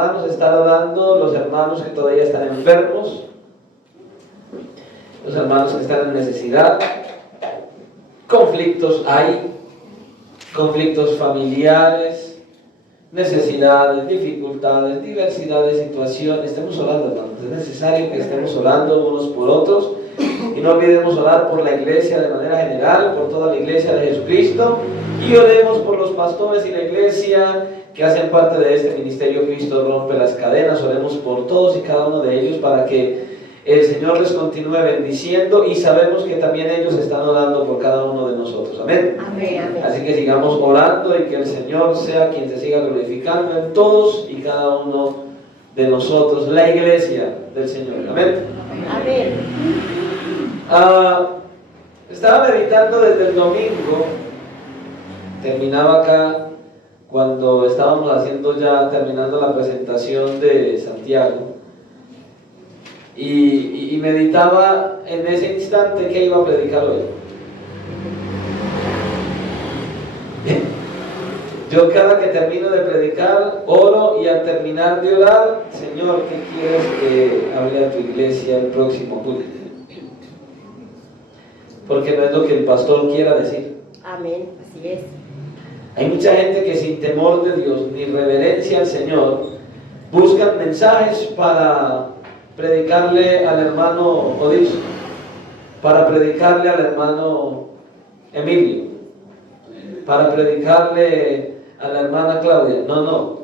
hermanos están orando, los hermanos que todavía están enfermos, los hermanos que están en necesidad. Conflictos hay, conflictos familiares, necesidades, dificultades, diversidad de situaciones. Estemos orando, hermanos. Es necesario que estemos orando unos por otros. Y no olvidemos orar por la iglesia de manera general, por toda la iglesia de Jesucristo. Y oremos por los pastores y la iglesia que hacen parte de este ministerio Cristo Rompe las Cadenas. Oremos por todos y cada uno de ellos para que el Señor les continúe bendiciendo, y sabemos que también ellos están orando por cada uno de nosotros. Amén. Amén, amén. Así que sigamos orando y que el Señor sea quien se siga glorificando en todos y cada uno de nosotros, la iglesia del Señor. Amén. Amén. Estaba meditando desde el domingo, terminaba acá cuando estábamos terminando la presentación de Santiago, y meditaba en ese instante que iba a predicar hoy. Yo cada que termino de predicar, oro, y al terminar de orar, Señor, ¿qué quieres que hable a tu iglesia el próximo culto? Porque no es lo que el pastor quiera decir. Amén, así es. Hay mucha gente que sin temor de Dios ni reverencia al Señor buscan mensajes para predicarle al hermano Odilio, para predicarle al hermano Emilio, para predicarle a la hermana Claudia. No.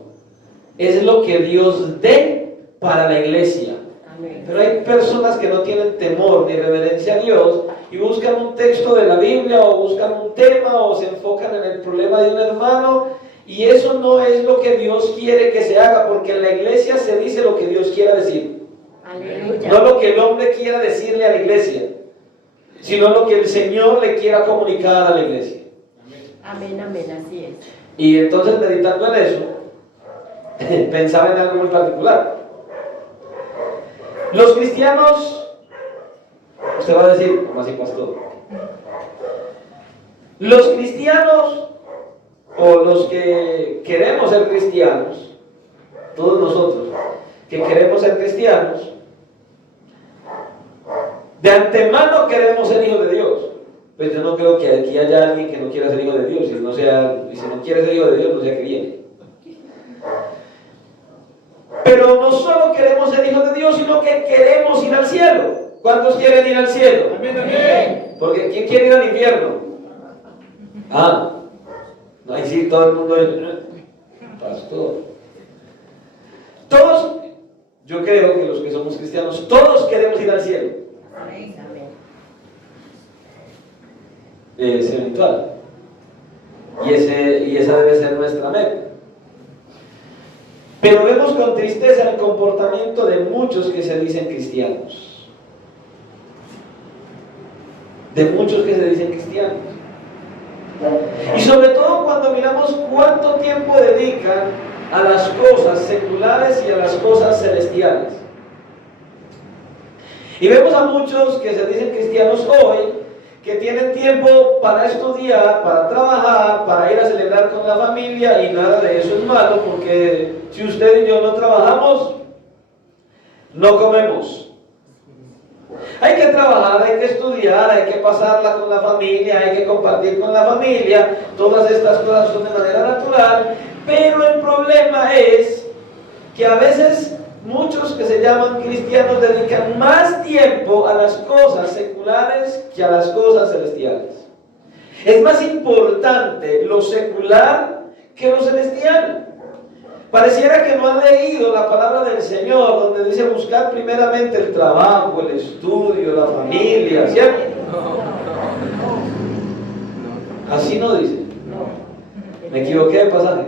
Es lo que Dios dé para la iglesia. Amén. Pero hay personas que no tienen temor ni reverencia a Dios y buscan un texto de la Biblia o buscan un tema o se enfocan en el problema de un hermano, y eso no es lo que Dios quiere que se haga, porque en la iglesia se dice lo que Dios quiera decir. Aleluya. No lo que el hombre quiera decirle a la iglesia, sino lo que el Señor le quiera comunicar a la iglesia. Amén, amén, así es. Y entonces, meditando en eso, pensaba en algo muy particular. Los cristianos, usted va a decir, ¿cómo así, pastor? Los cristianos, o los que queremos ser cristianos, todos nosotros que queremos ser cristianos, de antemano queremos ser hijos de Dios. Pues yo no creo que aquí haya alguien que no quiera ser hijo de Dios, y si no quiere ser hijo de Dios, no sea que viene. Pero no solo queremos ser hijos de Dios, sino que queremos ir al cielo. ¿Cuántos quieren ir al cielo? Amén, amén. Porque ¿quién quiere ir al infierno? Ahí sí todo el mundo dice, pastor. Todos, yo creo que los que somos cristianos, todos queremos ir al cielo. Amén, amén. Es eventual. Y esa debe ser nuestra meta. Pero vemos con tristeza el comportamiento de muchos que se dicen cristianos. De muchos que se dicen cristianos. Y sobre todo cuando miramos cuánto tiempo dedican a las cosas seculares y a las cosas celestiales. Y vemos a muchos que se dicen cristianos hoy, que tienen tiempo para estudiar, para trabajar, para ir a celebrar con la familia, y nada de eso es malo, porque si usted y yo no trabajamos, no comemos. Hay que trabajar, hay que estudiar, hay que pasarla con la familia, hay que compartir con la familia, todas estas cosas son de manera natural, pero el problema es que a veces muchos que se llaman cristianos dedican más tiempo a las cosas seculares que a las cosas celestiales. Es más importante lo secular que lo celestial. Pareciera que no han leído la palabra del Señor, donde dice buscar primeramente el trabajo, el estudio, la familia, ¿cierto? Así no dice. ¿Me equivoqué de pasaje?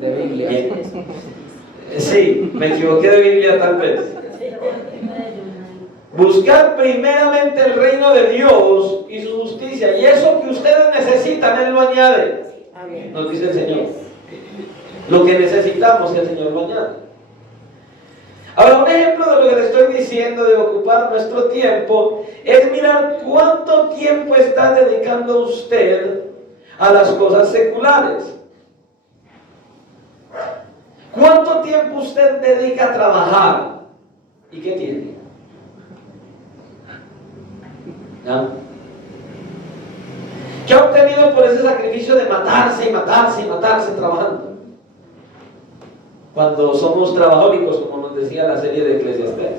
De Biblia. Sí, me equivoqué de Biblia tal vez. Buscar primeramente el reino de Dios y su justicia, y eso que ustedes necesitan, Él lo añade. Amén. Nos dice el Señor. Lo que necesitamos, el Señor lo añade. Ahora, un ejemplo de lo que le estoy diciendo de ocupar nuestro tiempo es mirar cuánto tiempo está dedicando usted a las cosas seculares. ¿Cuánto tiempo usted dedica a trabajar? ¿Y qué tiene? ¿No? ¿Qué ha obtenido por ese sacrificio de matarse y matarse y matarse trabajando? Cuando somos trabajólicos, como nos decía la serie de Eclesiastés.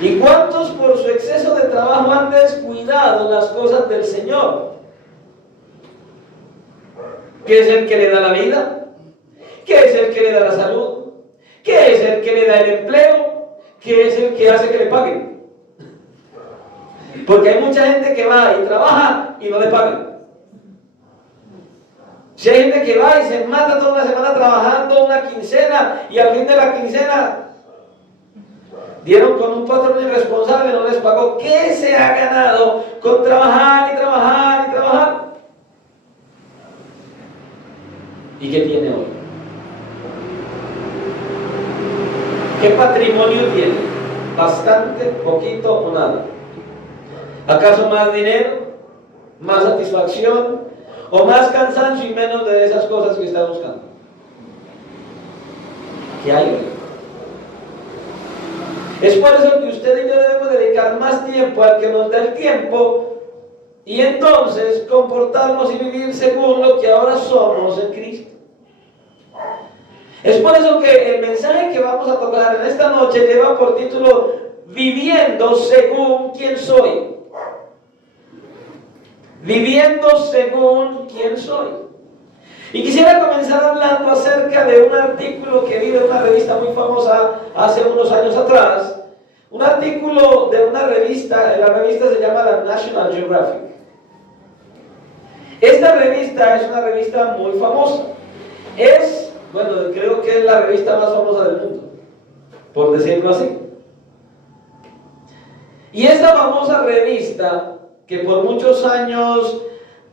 ¿Y cuántos por su exceso de trabajo han descuidado las cosas del Señor? ¿Qué es el que le da la vida? ¿Qué es el que le da la salud? ¿Qué es el que le da el empleo? ¿Qué es el que hace que le paguen? Porque hay mucha gente que va y trabaja y no le pagan. Si hay gente que va y se mata toda una semana trabajando una quincena y al fin de la quincena dieron con un patrón irresponsable, no les pagó. ¿Qué se ha ganado con trabajar y trabajar y trabajar? ¿Y qué tiene hoy? ¿Qué patrimonio tiene? ¿Bastante, poquito o nada? ¿Acaso más dinero? ¿Más satisfacción? ¿O más cansancio y menos de esas cosas que está buscando? ¿Qué hay hoy? Es por eso que usted y yo debemos dedicar más tiempo al que nos da el tiempo y entonces comportarnos y vivir según lo que ahora somos en Cristo. Es por eso que el mensaje que vamos a tocar en esta noche lleva por título Viviendo según quien soy. Viviendo según quien soy. Y quisiera comenzar hablando acerca de un artículo que vi de una revista muy famosa hace unos años atrás. Un artículo de una revista, la revista se llama la National Geographic. Esta revista es una revista muy famosa. Bueno, creo que es la revista más famosa del mundo, por decirlo así. Y esta famosa revista, que por muchos años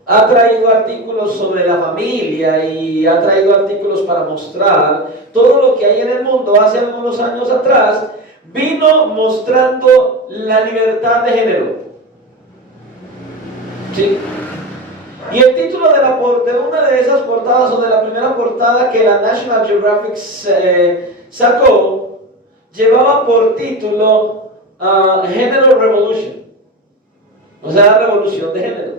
ha traído artículos sobre la familia y ha traído artículos para mostrar todo lo que hay en el mundo, hace algunos años atrás, vino mostrando la libertad de género. ¿Sí? Y el título de una de esas portadas, o de la primera portada que la National Geographic sacó, llevaba por título Género Revolution, o sea, revolución de género.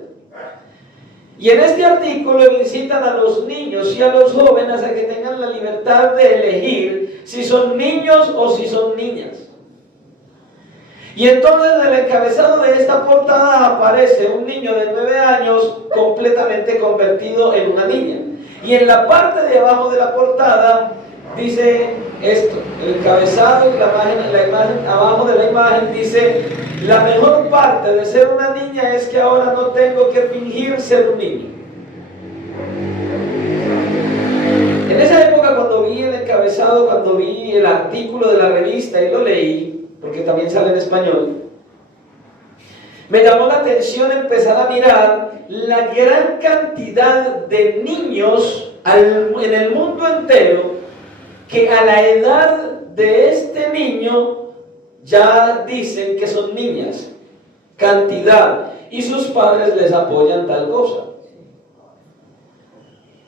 Y en este artículo incitan a los niños y a los jóvenes a que tengan la libertad de elegir si son niños o si son niñas. Y entonces en el encabezado de esta portada aparece un niño de 9 años completamente convertido en una niña. Y en la parte de abajo de la portada dice esto, el encabezado y la imagen abajo de la imagen dice: la mejor parte de ser una niña es que ahora no tengo que fingir ser un niño. En esa época, cuando vi el encabezado, cuando vi el artículo de la revista y lo leí, porque también sale en español, me llamó la atención empezar a mirar la gran cantidad de niños en el mundo entero que a la edad de este niño ya dicen que son niñas. Cantidad. Y sus padres les apoyan tal cosa.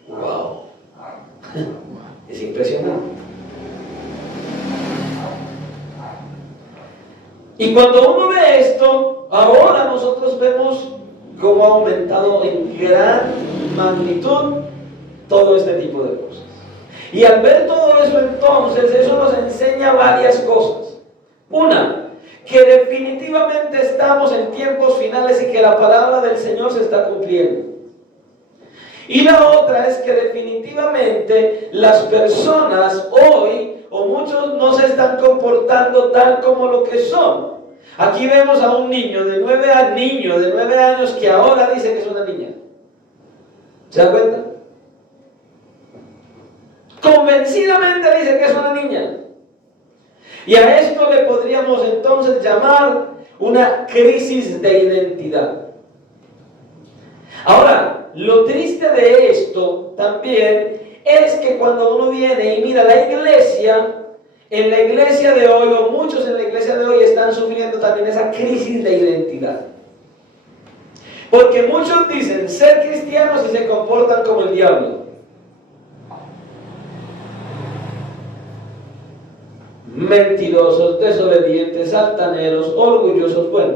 ¡Wow! Es impresionante. Y cuando uno ve esto, ahora nosotros vemos cómo ha aumentado en gran magnitud todo este tipo de cosas. Y al ver todo eso, entonces, eso nos enseña varias cosas. Una, que definitivamente estamos en tiempos finales y que la palabra del Señor se está cumpliendo. Y la otra es que definitivamente las personas hoy, o muchos, no se están comportando tal como lo que son. Aquí vemos a un niño de 9 años que ahora dice que es una niña. ¿Se da cuenta? Convencidamente dice que es una niña. Y a esto le podríamos entonces llamar una crisis de identidad. Ahora, lo triste de esto también es que cuando uno viene y mira la iglesia, en la iglesia de hoy, o muchos en la iglesia de hoy, están sufriendo también esa crisis de identidad. Porque muchos dicen ser cristianos y se comportan como el diablo. mentirosos, desobedientes, altaneros, orgullosos. Bueno,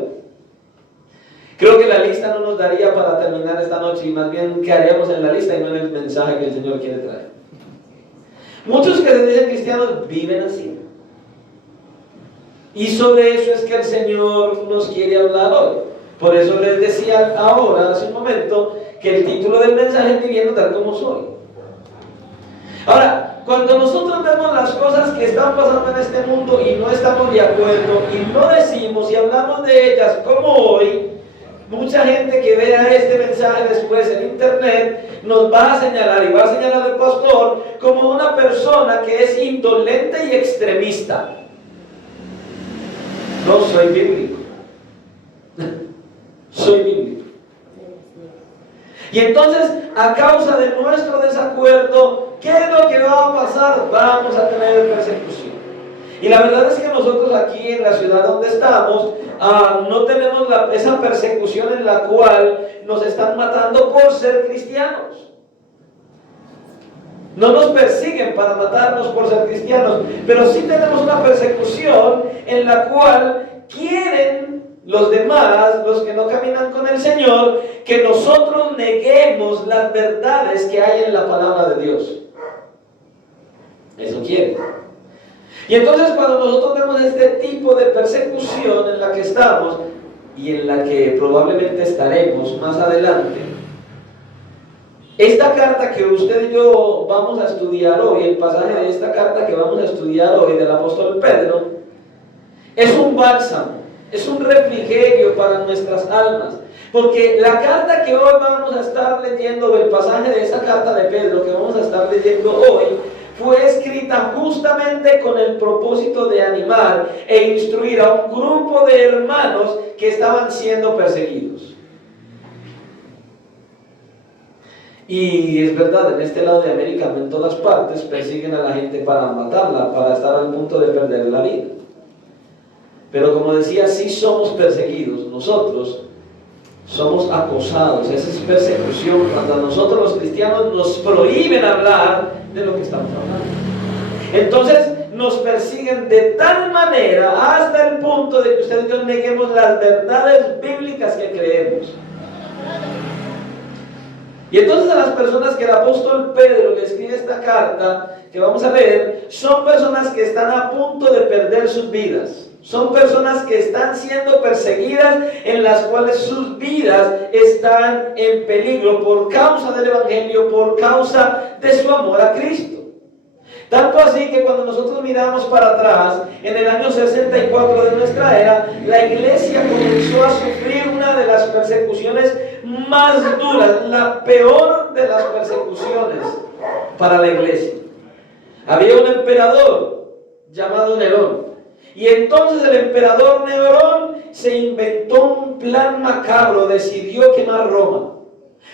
creo que la lista no nos daría para terminar esta noche, y más bien quedaríamos en la lista y no en el mensaje que el Señor quiere traer. Muchos que se dicen cristianos viven así. Y sobre eso es que el Señor nos quiere hablar hoy. Por eso les decía ahora, hace un momento, que el título del mensaje es Viviendo tal como soy. Ahora, cuando nosotros vemos las cosas que están pasando en este mundo y no estamos de acuerdo y no decimos y hablamos de ellas como hoy, mucha gente que vea este mensaje después en internet nos va a señalar y va a señalar al pastor como una persona que es indolente y extremista. No soy bíblico. Soy bíblico. Y entonces, a causa de nuestro desacuerdo, ¿qué es lo que va a pasar? Vamos a tener persecución. Y la verdad es que nosotros aquí en la ciudad donde estamos, no tenemos esa persecución en la cual nos están matando por ser cristianos. No nos persiguen para matarnos por ser cristianos, pero sí tenemos una persecución en la cual quieren los demás, los que no caminan con el Señor, que nosotros neguemos las verdades que hay en la palabra de Dios. Eso quieren. Y entonces cuando nosotros vemos este tipo de persecución en la que estamos y en la que probablemente estaremos más adelante, esta carta que usted y yo vamos a estudiar hoy, el pasaje de esta carta que vamos a estudiar hoy del apóstol Pedro, es un bálsamo, es un refrigerio para nuestras almas. Porque la carta que hoy vamos a estar leyendo, el pasaje de esa carta de Pedro que vamos a estar leyendo hoy, fue escrita justamente con el propósito de animar e instruir a un grupo de hermanos que estaban siendo perseguidos. Y es verdad, en este lado de América, en todas partes, persiguen a la gente para matarla, para estar al punto de perder la vida. Pero como decía, sí somos perseguidos, nosotros somos acosados. Esa es persecución cuando a nosotros los cristianos nos prohíben hablar de lo que estamos hablando. Entonces nos persiguen de tal manera hasta el punto de que ustedes y yo neguemos las verdades bíblicas que creemos. Y entonces a las personas que el apóstol Pedro le escribe esta carta que vamos a leer, son personas que están a punto de perder sus vidas. Son personas que están siendo perseguidas, en las cuales sus vidas están en peligro por causa del Evangelio, por causa de su amor a Cristo. Tanto así que cuando nosotros miramos para atrás, en el año 64 de nuestra era, la iglesia comenzó a sufrir una de las persecuciones más duras, la peor de las persecuciones para la iglesia. Había un emperador llamado Nerón. Y entonces el emperador Nerón se inventó un plan macabro, decidió quemar Roma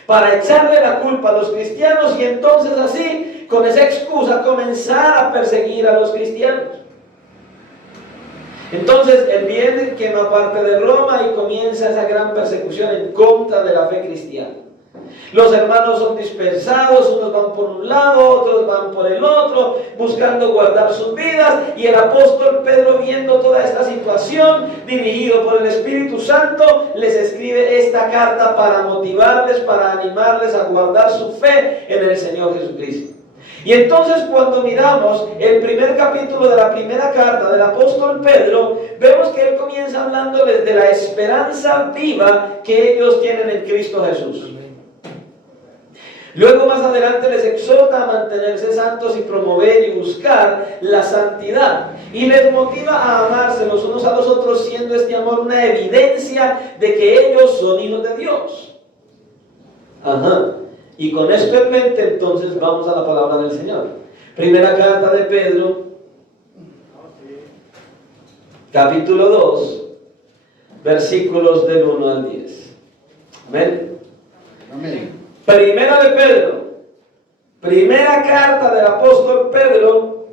para echarle la culpa a los cristianos y entonces así, con esa excusa, comenzar a perseguir a los cristianos. Entonces él viene, quema parte de Roma y comienza esa gran persecución en contra de la fe cristiana. Los hermanos son dispersados, unos van por un lado, otros van por el otro, buscando guardar sus vidas, y el apóstol Pedro, viendo toda esta situación, dirigido por el Espíritu Santo, les escribe esta carta para motivarles, para animarles a guardar su fe en el Señor Jesucristo. Y entonces cuando miramos el primer capítulo de la primera carta del apóstol Pedro, vemos que él comienza hablándoles de la esperanza viva que ellos tienen en Cristo Jesús. Luego más adelante les exhorta a mantenerse santos y promover y buscar la santidad. Y les motiva a amarse los unos a los otros, siendo este amor una evidencia de que ellos son hijos de Dios. Y con esto en mente, entonces vamos a la palabra del Señor. Primera carta de Pedro, capítulo 2, versículos del 1 al 10. Amén. Amén. Primera de Pedro, primera carta del apóstol Pedro,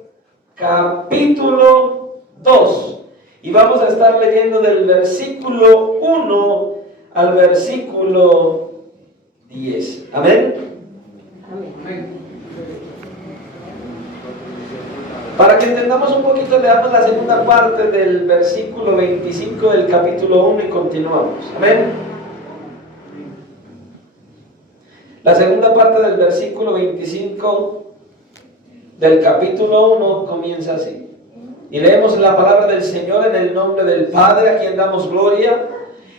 capítulo 2. Y vamos a estar leyendo del versículo 1 al versículo 10. Amén. Amén. Para que entendamos un poquito, leamos la segunda parte del versículo 25 del capítulo 1 y continuamos. Amén. La segunda parte del versículo 25 del capítulo 1 comienza así. Y leemos la palabra del Señor en el nombre del Padre, a quien damos gloria,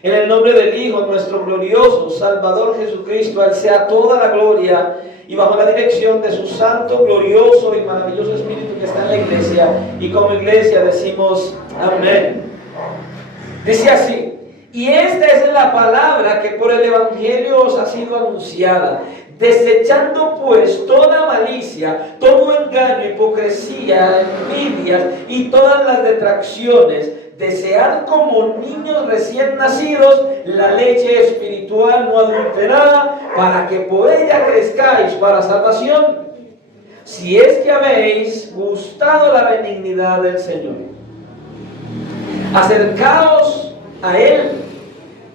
en el nombre del Hijo, nuestro glorioso Salvador Jesucristo. A Él sea toda la gloria, y bajo la dirección de su santo, glorioso y maravilloso Espíritu que está en la iglesia, y como iglesia decimos amén. Dice así: y esta es la palabra que por el Evangelio os ha sido anunciada, desechando pues toda malicia, todo engaño, hipocresía, envidias y todas las detracciones. Desead como niños recién nacidos la leche espiritual no adulterada, para que por ella crezcáis para salvación, si es que habéis gustado la benignidad del Señor. Acercaos a Él,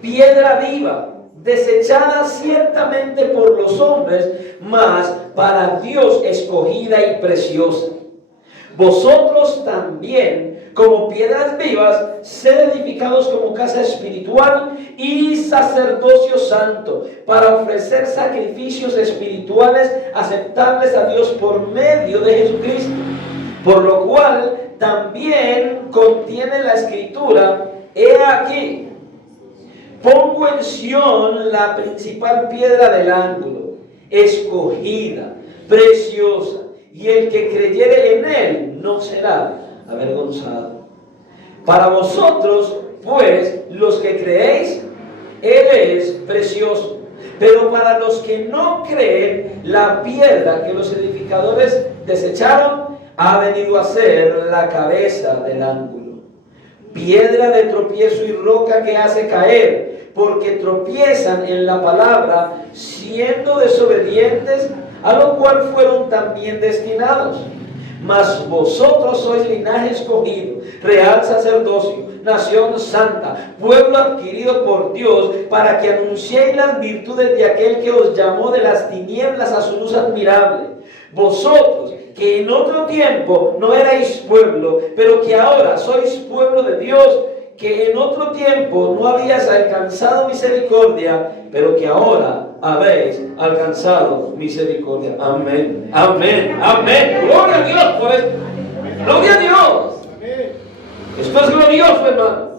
piedra viva, desechada ciertamente por los hombres, mas para Dios escogida y preciosa. Vosotros también, como piedras vivas, sed edificados como casa espiritual y sacerdocio santo, para ofrecer sacrificios espirituales aceptables a Dios por medio de Jesucristo. Por lo cual también contiene la Escritura: he aquí, pongo en Sión la principal piedra del ángulo, escogida, preciosa, y el que creyere en Él no será avergonzado. Para vosotros, pues, los que creéis, Él es precioso. Pero para los que no creen, la piedra que los edificadores desecharon ha venido a ser la cabeza del ángulo, piedra de tropiezo y roca que hace caer, porque tropiezan en la palabra, siendo desobedientes, a lo cual fueron también destinados. Mas vosotros sois linaje escogido, real sacerdocio, nación santa, pueblo adquirido por Dios, para que anunciéis las virtudes de aquel que os llamó de las tinieblas a su luz admirable. Vosotros, que en otro tiempo no erais pueblo, pero que ahora sois pueblo de Dios, que en otro tiempo no habías alcanzado misericordia, pero que ahora habéis alcanzado misericordia. Amén, amén, amén. Gloria a Dios por esto. Gloria a Dios. Esto es glorioso, hermano.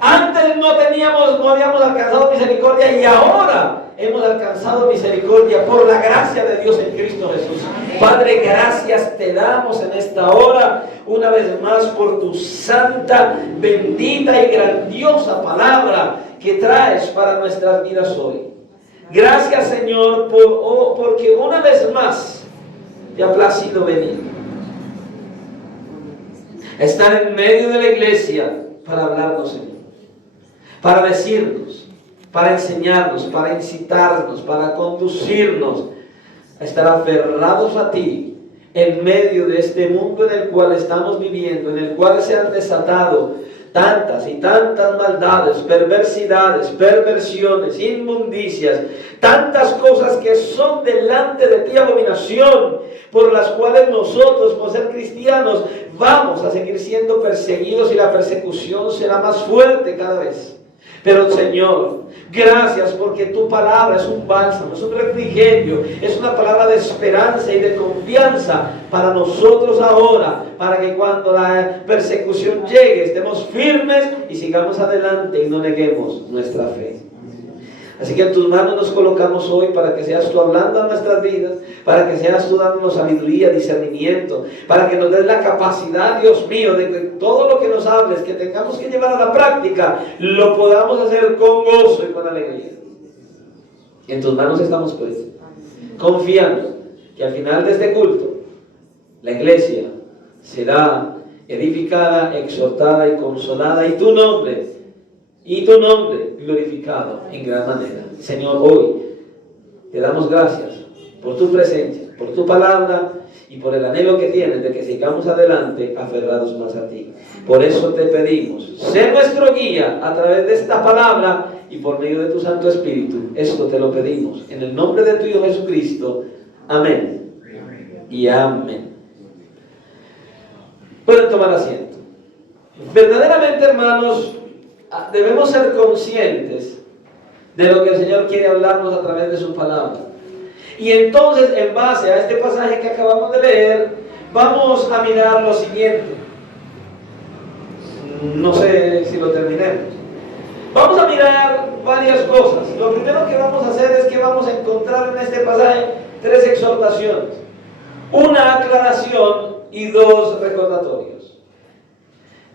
Antes no habíamos alcanzado misericordia, y ahora hemos alcanzado misericordia por la gracia de Dios en Cristo Jesús. Padre, gracias te damos en esta hora una vez más por tu santa, bendita y grandiosa palabra que traes para nuestras vidas hoy. Gracias, Señor, porque una vez más te ha placido venir, estar en medio de la iglesia para hablarnos, Señor, para decirnos, para enseñarnos, para incitarnos, para conducirnos a estar aferrados a ti en medio de este mundo en el cual estamos viviendo, en el cual se han desatado tantas y tantas maldades, perversidades, perversiones, inmundicias, tantas cosas que son delante de ti abominación, por las cuales nosotros, por ser cristianos, vamos a seguir siendo perseguidos, y la persecución será más fuerte cada vez. Pero, Señor, gracias porque tu palabra es un bálsamo, es un refrigerio, es una palabra de esperanza y de confianza para nosotros ahora, para que cuando la persecución llegue estemos firmes y sigamos adelante y no neguemos nuestra fe. Así que en tus manos nos colocamos hoy, para que seas tú hablando a nuestras vidas, para que seas tú dándonos sabiduría, discernimiento, para que nos des la capacidad, Dios mío, de que todo lo que nos hables, que tengamos que llevar a la práctica, lo podamos hacer con gozo y con alegría. En tus manos estamos, pues, confiando que al final de este culto la iglesia será edificada, exhortada y consolada, y tu nombre glorificado en gran manera. Señor, hoy te damos gracias por tu presencia, por tu palabra y por el anhelo que tienes de que sigamos adelante aferrados más a ti. Por eso te pedimos, sé nuestro guía a través de esta palabra y por medio de tu Santo Espíritu. Esto te lo pedimos en el nombre de tu Hijo Jesucristo. Amén y amén. Pueden tomar asiento. Verdaderamente, hermanos, debemos ser conscientes de lo que el Señor quiere hablarnos a través de su palabra. Y entonces, en base a este pasaje que acabamos de leer, vamos a mirar lo siguiente. No sé si lo terminemos. Vamos a mirar varias cosas. Lo primero que vamos a hacer es que vamos a encontrar en este pasaje 3 exhortaciones, una aclaración y 2 recordatorios.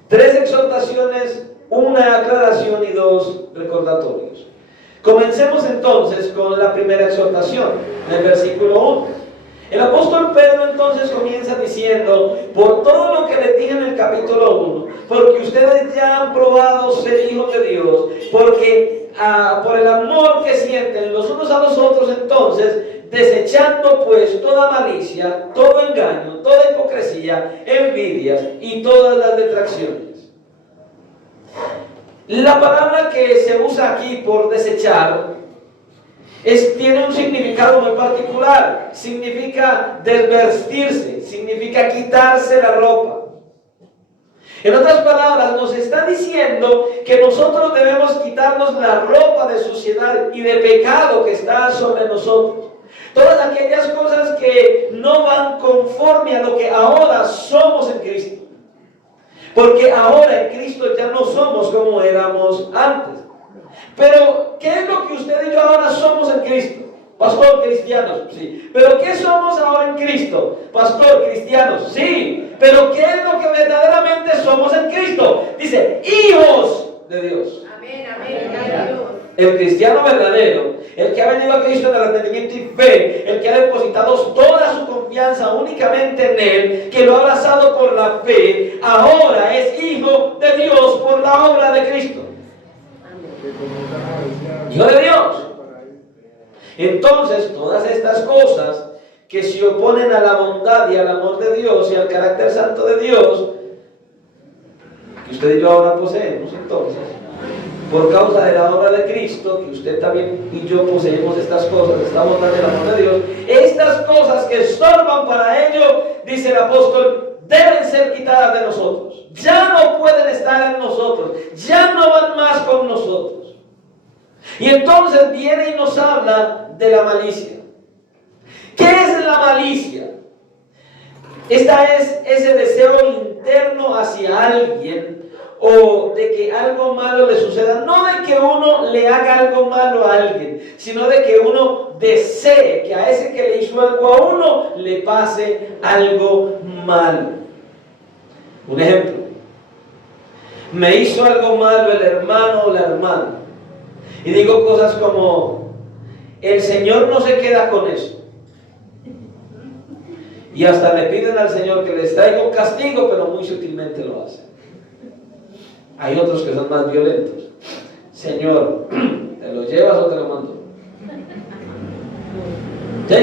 3 exhortaciones, una aclaración y 2 recordatorios. Comencemos entonces con la primera exhortación, en el versículo 1. El apóstol Pedro entonces comienza diciendo: por todo lo que les dije en el capítulo 1, porque ustedes ya han probado ser hijos de Dios, porque por el amor que sienten los unos a los otros, entonces, desechando pues toda malicia, todo engaño, toda hipocresía, envidias y todas las detracciones. La palabra que se usa aquí por desechar tiene un significado muy particular. Significa desvestirse, significa quitarse la ropa. En otras palabras, nos está diciendo que nosotros debemos quitarnos la ropa de suciedad y de pecado que está sobre nosotros. Todas aquellas cosas que no van conforme a lo que ahora somos en Cristo. Porque ahora en Cristo ya no somos como éramos antes. Pero, ¿qué es lo que usted y yo ahora somos en Cristo? Pastor, cristianos, sí. ¿Pero qué somos ahora en Cristo? Pastor, cristianos, sí. ¿Pero qué es lo que verdaderamente somos en Cristo? Dice, hijos de Dios. Amén, amén. El cristiano verdadero, el que ha venido a Cristo en el arrepentimiento y fe, el que ha depositado toda su confianza únicamente en Él, que lo ha abrazado por la fe, ahora es hijo de Dios por la obra de Cristo. Hijo de Dios. Entonces, todas estas cosas que se oponen a la bondad y al amor de Dios y al carácter santo de Dios, que usted y yo ahora poseemos, entonces, por causa de la obra de Cristo, que usted también y yo poseemos estas cosas, esta bondad y el amor de Dios, estas cosas que estorban para ello, dice el apóstol, deben ser quitadas de nosotros. Ya no pueden estar en nosotros, ya no van más con nosotros. Y entonces viene y nos habla de la malicia. ¿Qué es la malicia? Esta es ese deseo interno hacia alguien, o de que algo malo le suceda, no de que uno le haga algo malo a alguien, sino de que uno desee que a ese que le hizo algo a uno le pase algo malo. Un ejemplo: me hizo algo malo el hermano o la hermana, y digo cosas como: el Señor no se queda con eso, y hasta le piden al Señor que les traiga un castigo, pero muy sutilmente lo hacen. Hay otros que son más violentos. Señor, ¿te lo llevas o te lo mando? ¿Sí?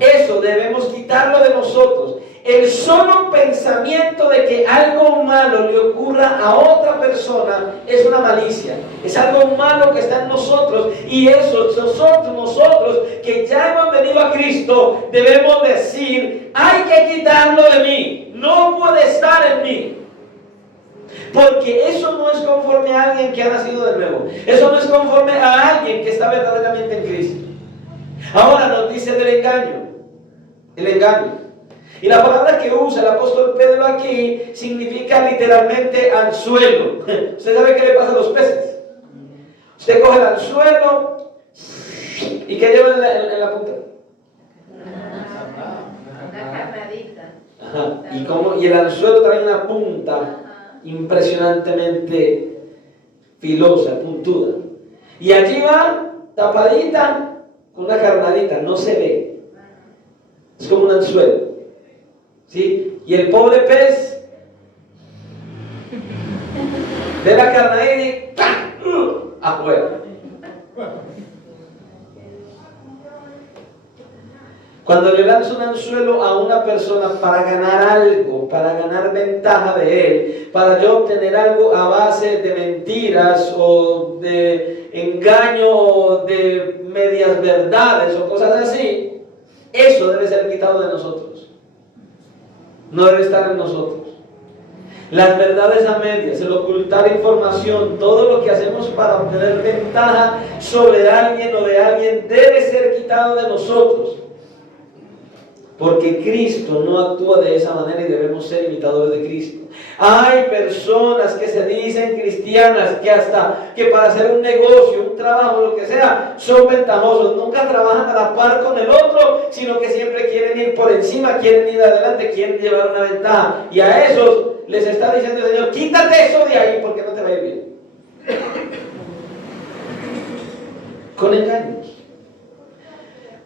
Eso debemos quitarlo de nosotros. El solo pensamiento de que algo malo le ocurra a otra persona es una malicia. Es algo malo que está en nosotros. Y eso, nosotros que ya hemos venido a Cristo, debemos decir: hay que quitarlo de mí. No puede estar en mí. Porque eso no es conforme a alguien que ha nacido de nuevo. Eso no es conforme a alguien que está verdaderamente en Cristo. Ahora nos dice del engaño. El engaño. Y la palabra que usa el apóstol Pedro aquí significa literalmente anzuelo. ¿Usted sabe qué le pasa a los peces? Usted coge el anzuelo y ¿qué lleva en la punta? Una carnadita. Ajá. Y el anzuelo trae una punta impresionantemente filosa, puntuda. Y allí va tapadita con una carnadita, no se ve. Es como un anzuelo. ¿Sí? Y el pobre pez de la carnadita y afuera. Cuando le lanzo un anzuelo a una persona para ganar algo, para ganar ventaja de él, para yo obtener algo a base de mentiras o de engaño o de medias verdades o cosas así, eso debe ser quitado de nosotros. no debe estar en nosotros. Las verdades a medias, el ocultar información, todo lo que hacemos para obtener ventaja sobre alguien o de alguien debe ser quitado de nosotros. Porque Cristo no actúa de esa manera y debemos ser imitadores de Cristo. Hay personas que se dicen cristianas que para hacer un negocio, un trabajo, lo que sea, son ventajosos. Nunca trabajan a la par con el otro, sino que siempre quieren ir por encima, quieren ir adelante, quieren llevar una ventaja. Y a esos les está diciendo el Señor, quítate eso de ahí porque no te va a ir bien. Con engaños.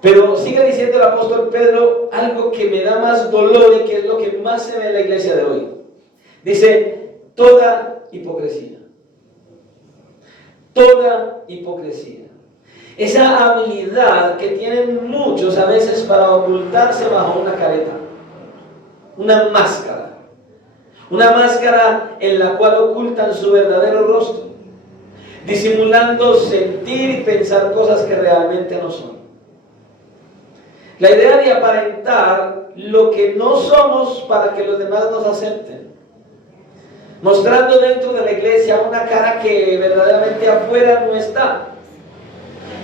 Pero sigue diciendo el apóstol Pedro algo que me da más dolor y que es lo que más se ve en la iglesia de hoy. Dice, toda hipocresía. Toda hipocresía. Esa habilidad que tienen muchos a veces para ocultarse bajo una careta. Una máscara. Una máscara en la cual ocultan su verdadero rostro. Disimulando sentir y pensar cosas que realmente no son. La idea de aparentar lo que no somos para que los demás nos acepten. Mostrando dentro de la iglesia una cara que verdaderamente afuera no está.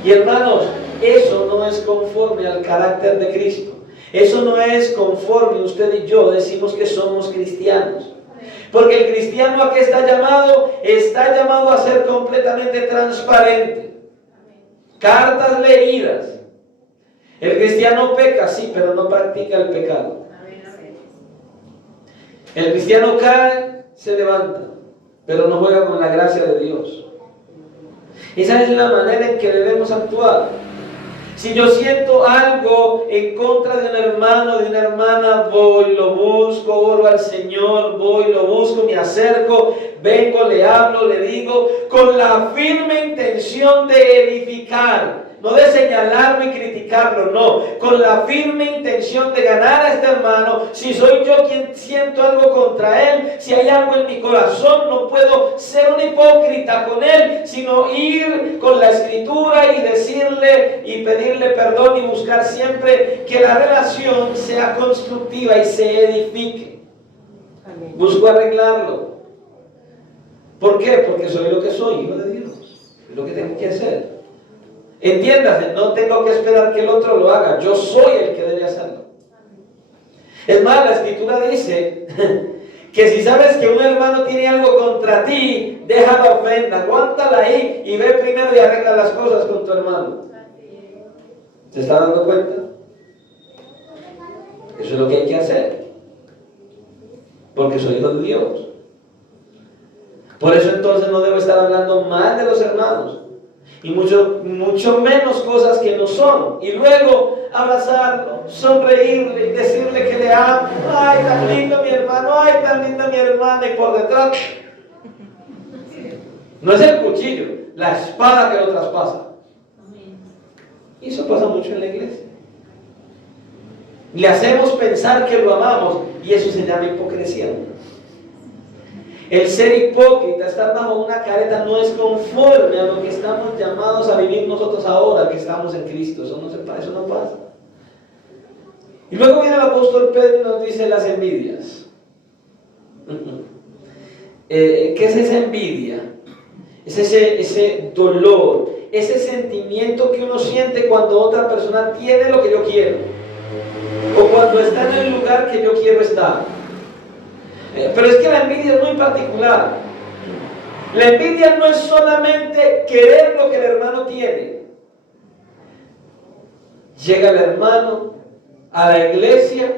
Y hermanos, eso no es conforme al carácter de Cristo. Eso no es conforme, usted y yo decimos que somos cristianos. Porque el cristiano a qué está llamado a ser completamente transparente. Cartas leídas. El cristiano peca, sí, pero no practica el pecado. El cristiano cae, se levanta, pero no juega con la gracia de Dios. Esa es la manera en que debemos actuar. Si yo siento algo en contra de un hermano, de una hermana, voy, lo busco, oro al Señor, voy, lo busco, me acerco, vengo, le hablo, le digo, con la firme intención de edificar. No de señalarlo y criticarlo, no. Con la firme intención de ganar a este hermano. Si soy yo quien siento algo contra él, si hay algo en mi corazón, no puedo ser un hipócrita con él, sino ir con la escritura y decirle y pedirle perdón y buscar siempre que la relación sea constructiva y se edifique. Amén. Busco arreglarlo. ¿Por qué? Porque soy lo que soy, hijo de Dios. Es lo que tengo que hacer. Entiéndase, no tengo que esperar que el otro lo haga, yo soy el que debe hacerlo. Es más, la escritura dice que si sabes que un hermano tiene algo contra ti, deja la ofenda, aguántala ahí y ve primero y arregla las cosas con tu hermano. ¿Se está dando cuenta? Eso es lo que hay que hacer, porque soy hijo de Dios. Por eso entonces no debo estar hablando mal de los hermanos. Y mucho menos cosas que no son. Y luego abrazarlo, sonreírle y decirle que le amo. Ay, tan lindo mi hermano, ay, tan linda mi hermana. Y por detrás, no es el cuchillo, la espada que lo traspasa. Y eso pasa mucho en la iglesia. Le hacemos pensar que lo amamos y eso se llama hipocresía. El ser hipócrita, estar bajo una careta, no es conforme a lo que estamos llamados a vivir nosotros ahora que estamos en Cristo. Eso no pasa. Y luego viene el apóstol Pedro y nos dice las envidias. ¿Qué es esa envidia? Es ese dolor, ese sentimiento que uno siente cuando otra persona tiene lo que yo quiero, o cuando está en el lugar que yo quiero estar. Pero es que la envidia es muy particular. La envidia no es solamente querer lo que el hermano tiene. Llega el hermano a la iglesia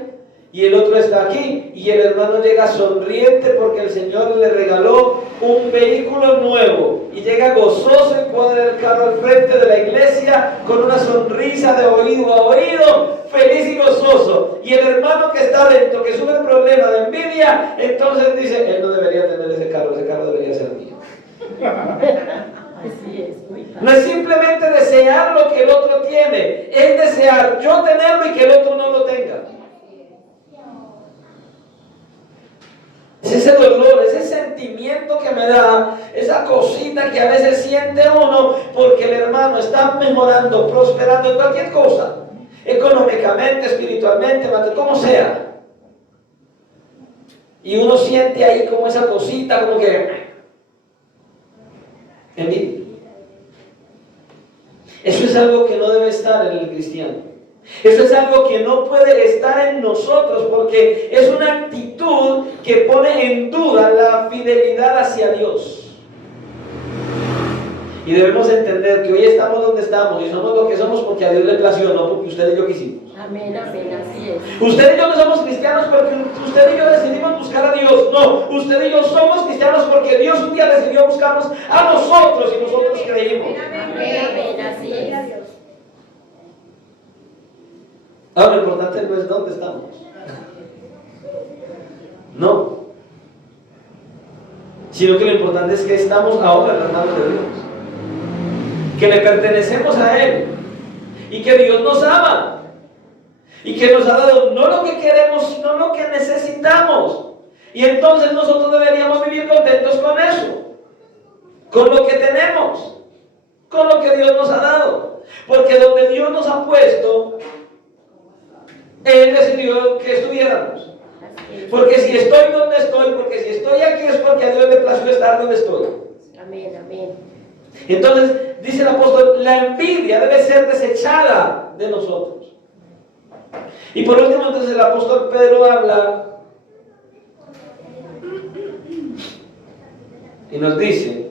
y el otro está aquí y el hermano llega sonriente porque el Señor le regaló un vehículo nuevo y llega gozoso y cuadra el carro al frente de la iglesia con una sonrisa de oído a oído, feliz y gozoso. Y el hermano que está dentro, que sufre el problema de envidia, entonces dice, él no debería tener ese carro debería ser mío. No es simplemente desear lo que el otro tiene, es desear yo tenerlo y que el otro no lo tenga. Es ese dolor, ese sentimiento que me da, esa cosita que a veces siente uno porque el hermano está mejorando, prosperando en cualquier cosa, económicamente, espiritualmente, como sea. Y uno siente ahí como esa cosita, como que envidia. Eso es algo que no debe estar en el cristiano. Eso es algo que no puede estar en nosotros porque es una actitud que pone en duda la fidelidad hacia Dios. Y debemos entender que hoy estamos donde estamos y somos lo que somos porque a Dios le plació, no porque usted y yo quisimos. Amén, amén, así es. Usted y yo no somos cristianos porque usted y yo decidimos buscar a Dios. No, usted y yo somos cristianos porque Dios un día decidió buscarnos a nosotros y nosotros creímos. Amén, amén, así es. Ahora lo importante no es dónde estamos. No. Sino que lo importante es que estamos ahora en las manos de Dios. Que le pertenecemos a Él. Y que Dios nos ama. Y que nos ha dado no lo que queremos, sino lo que necesitamos. Y entonces nosotros deberíamos vivir contentos con eso. Con lo que tenemos. Con lo que Dios nos ha dado. Porque donde Dios nos ha puesto, Él decidió que estuviéramos. Porque si estoy donde estoy, porque si estoy aquí es porque a Dios le plació estar donde estoy. Amén, amén. Entonces, dice el apóstol, la envidia debe ser desechada de nosotros. Y por último, entonces el apóstol Pedro habla y nos dice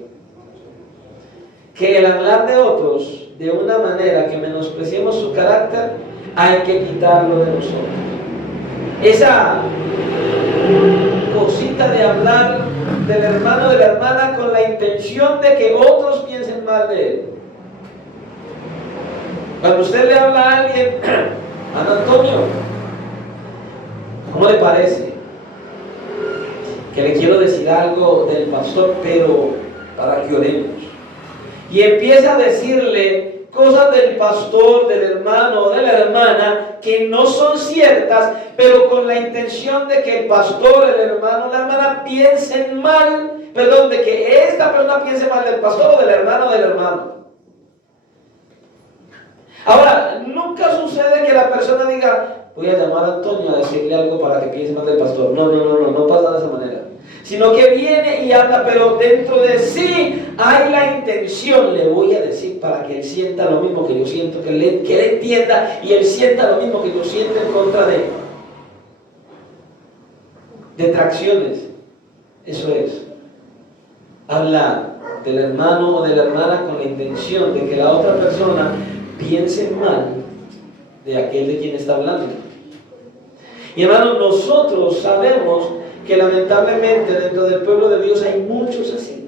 que el hablar de otros de una manera que menospreciemos su carácter, hay que quitarlo de nosotros. Esa cosita de hablar del hermano o de la hermana con la intención de que otros piensen mal de él. Cuando usted le habla a alguien, Ana Antonio, ¿cómo le parece? Que le quiero decir algo del pastor, pero para que oremos. Y empieza a decirle cosas del pastor, del hermano o de la hermana que no son ciertas, pero con la intención de que el pastor, el hermano o la hermana piensen mal, perdón, de que esta persona piense mal del pastor o del hermano o del hermano. Ahora, nunca sucede que la persona diga, voy a llamar a Antonio a decirle algo para que piense mal del pastor. No pasa de esa manera. Sino que viene y habla, pero dentro de sí hay la intención, le voy a decir para que él sienta lo mismo que yo siento, que él entienda y él sienta lo mismo que yo siento en contra de él. Detracciones, eso es. Hablar del hermano o de la hermana con la intención de que la otra persona piense mal de aquel de quien está hablando. Y hermanos, nosotros sabemos que lamentablemente dentro del pueblo de Dios hay muchos así.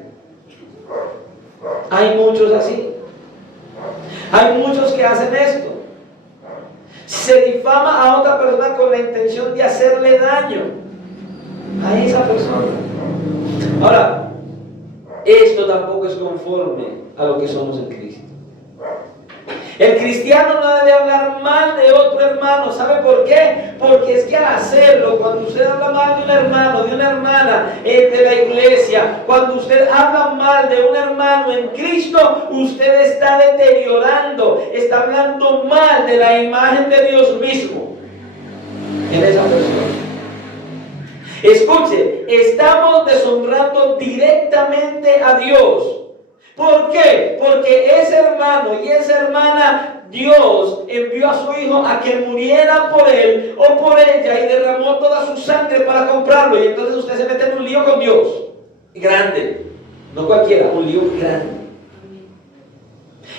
Hay muchos así. Hay muchos que hacen esto. Se difama a otra persona con la intención de hacerle daño a esa persona. Ahora, esto tampoco es conforme a lo que somos en Cristo. El cristiano no debe hablar mal de otro hermano. ¿Sabe por qué? Porque es que al hacerlo, cuando usted habla mal de un hermano, de una hermana de la iglesia, cuando usted habla mal de un hermano en Cristo, usted está deteriorando, está hablando mal de la imagen de Dios mismo en esa persona. Escuche, estamos deshonrando directamente a Dios. ¿Por qué? Porque ese hermano y esa hermana, Dios envió a su hijo a que muriera por él o por ella y derramó toda su sangre para comprarlo. Y entonces usted se mete en un lío con Dios. Grande. No cualquiera, un lío grande.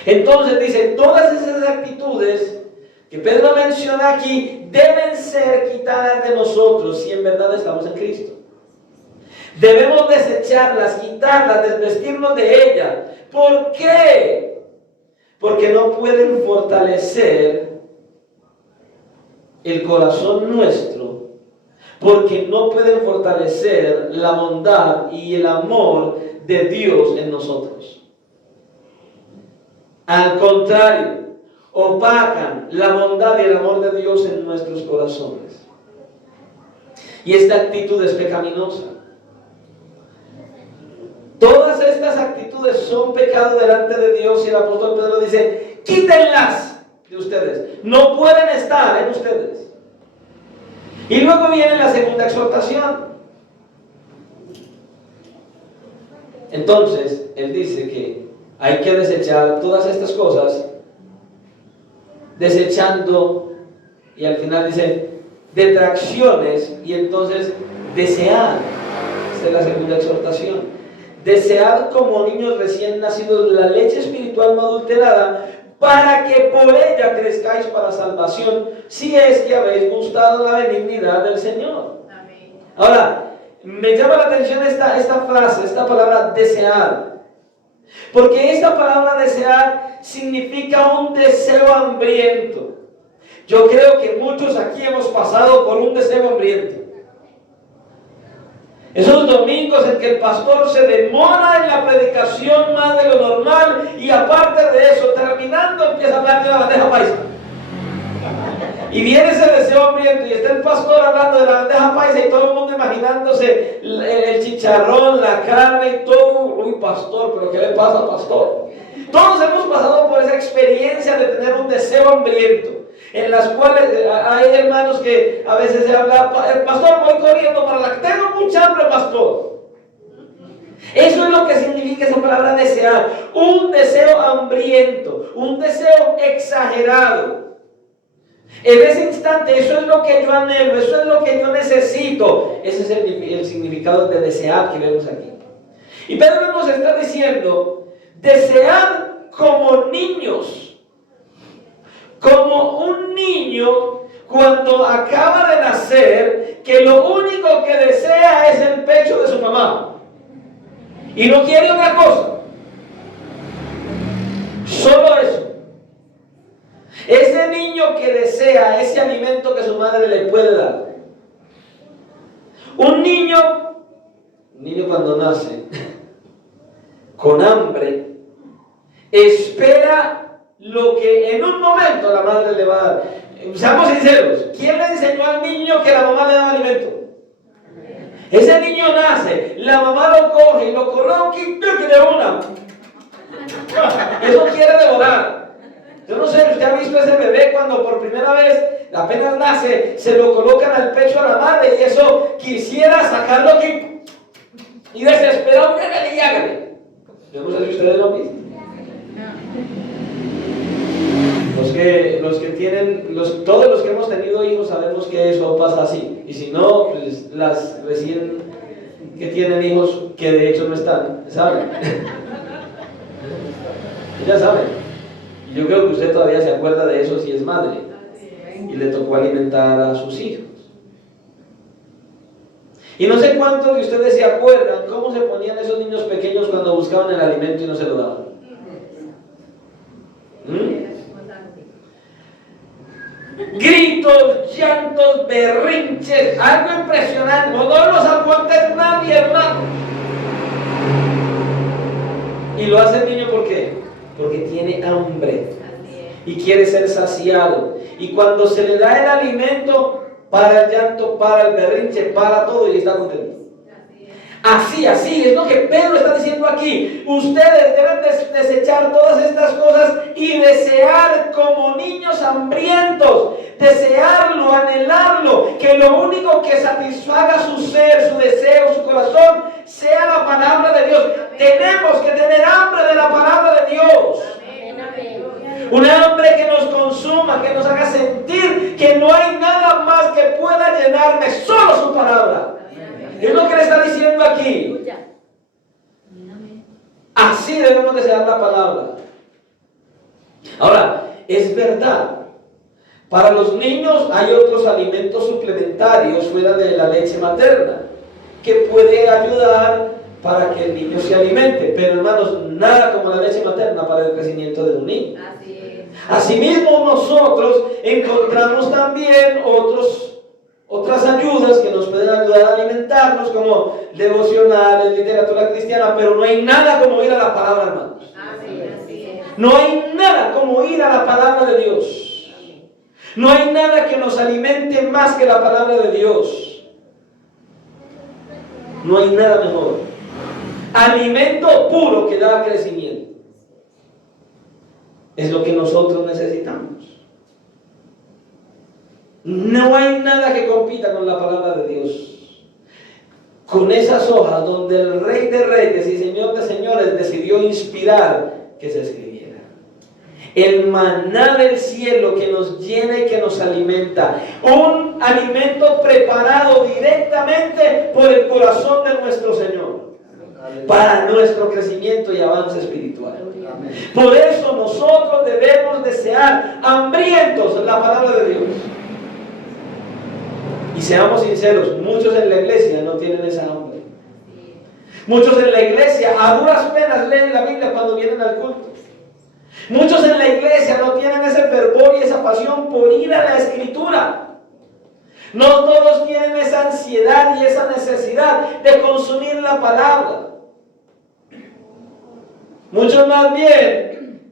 Entonces dice, todas esas actitudes que Pedro menciona aquí deben ser quitadas de nosotros si en verdad estamos en Cristo. Debemos desecharlas, quitarlas, desvestirnos de ellas. ¿Por qué? Porque no pueden fortalecer el corazón nuestro, porque no pueden fortalecer la bondad y el amor de Dios en nosotros. Al contrario, opacan la bondad y el amor de Dios en nuestros corazones. Y esta actitud es pecaminosa. Todas estas actitudes son pecado delante de Dios y el apóstol Pedro dice, quítenlas de ustedes, no pueden estar en ustedes. Y luego viene la segunda exhortación. Entonces, él dice que hay que desechar todas estas cosas, desechando, y al final dice, detracciones, y entonces desear. Esta es la segunda exhortación. Desead como niños recién nacidos la leche espiritual no adulterada, para que por ella crezcáis para salvación, si es que habéis gustado la benignidad del Señor. Amén. Ahora, me llama la atención esta frase, esta palabra desear. Porque esta palabra desear significa un deseo hambriento. Yo creo que muchos aquí hemos pasado por un deseo hambriento. Esos domingos en que el pastor se demora en la predicación más de lo normal y aparte de eso, terminando empieza a hablar de la bandeja paisa. Y viene ese deseo hambriento y está el pastor hablando de la bandeja paisa y todo el mundo imaginándose el chicharrón, la carne y todo. Uy, pastor, pero ¿qué le pasa al pastor? Todos hemos pasado por esa experiencia de tener un deseo hambriento, en las cuales hay hermanos que a veces se habla, pastor, voy corriendo para la que tengo mucha hambre, pastor. Eso es lo que significa esa palabra desear, un deseo hambriento, un deseo exagerado. En ese instante, eso es lo que yo anhelo, eso es lo que yo necesito. Ese es el significado de desear que vemos aquí. Y Pedro nos está diciendo, desead como niños. Como un niño cuando acaba de nacer, que lo único que desea es el pecho de su mamá y no quiere otra cosa, solo eso. Ese niño que desea ese alimento que su madre le puede dar. Un niño cuando nace con hambre espera lo que en un momento la madre le va a dar. Seamos sinceros, ¿quién le enseñó al niño que la mamá le da alimento? Ese niño nace, la mamá lo coge y lo coloca y de una. Eso quiere devorar. Yo no sé, usted ha visto ese bebé cuando por primera vez apenas nace, se lo colocan al pecho a la madre y eso quisiera sacarlo aquí y desesperado que le hágale. Yo no sé si ustedes lo han visto. Los que tienen, todos los que hemos tenido hijos sabemos que eso pasa así. Y si no, pues las recién que tienen hijos, que de hecho no están, ¿saben? Ya saben. Y yo creo que usted todavía se acuerda de eso si es madre. Y le tocó alimentar a sus hijos. Y no sé cuántos de ustedes se acuerdan cómo se ponían esos niños pequeños cuando buscaban el alimento y no se lo daban. Gritos, llantos, berrinches, algo impresionante. No los aguanta nadie, hermano. Y lo hace el niño ¿por qué? Porque tiene hambre y quiere ser saciado. Y cuando se le da el alimento, para el llanto, para el berrinche, para todo y está contento. Así es lo que Pedro está diciendo aquí. Ustedes deben desechar todas estas cosas y desear como niños hambrientos, desearlo, anhelarlo, que lo único que satisfaga su ser, su deseo, su corazón, sea la palabra de Dios. Tenemos que tener hambre de la palabra de Dios. Un hambre que nos consuma, que nos haga sentir que no hay nada más que pueda llenarme, solo su palabra. Es lo que le está diciendo aquí. Así debemos desear la palabra. Ahora, es verdad, para los niños hay otros alimentos suplementarios fuera de la leche materna que pueden ayudar para que el niño se alimente, pero hermanos, nada como la leche materna para el crecimiento de un niño. Asimismo, nosotros encontramos también otras ayudas que nos pueden ayudar a alimentarnos, como devocionales, literatura cristiana, pero no hay nada como ir a la palabra, hermanos. No hay nada como ir a la palabra de Dios. No hay nada que nos alimente más que la palabra de Dios. No hay nada mejor. Alimento puro que da crecimiento. Es lo que nosotros necesitamos. No hay nada que compita con la palabra de Dios. con esas hojas donde el Rey de Reyes y Señor de Señores decidió inspirar que se escribiera. El maná del cielo que nos llena y que nos alimenta. Un alimento preparado directamente por el corazón de nuestro Señor para nuestro crecimiento y avance espiritual. Por eso nosotros debemos desear hambrientos la palabra de Dios. Y seamos sinceros, muchos en la iglesia no tienen esa hambre. Muchos en la iglesia a duras penas leen la Biblia cuando vienen al culto. Muchos en la iglesia no tienen ese fervor y esa pasión por ir a la Escritura. No todos tienen esa ansiedad y esa necesidad de consumir la palabra. Muchos más bien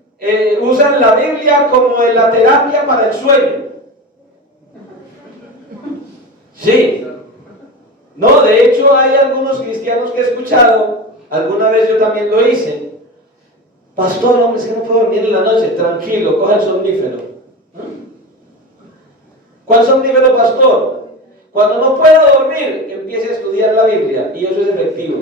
usan la Biblia como la terapia para el sueño. Sí. No, de hecho hay algunos cristianos que he escuchado, alguna vez yo también lo hice. Pastor, hombre, es que no puedo dormir en la noche. Tranquilo, coja el somnífero. ¿Cuál somnífero, pastor? Cuando no pueda dormir, empiece a estudiar la Biblia y eso es efectivo.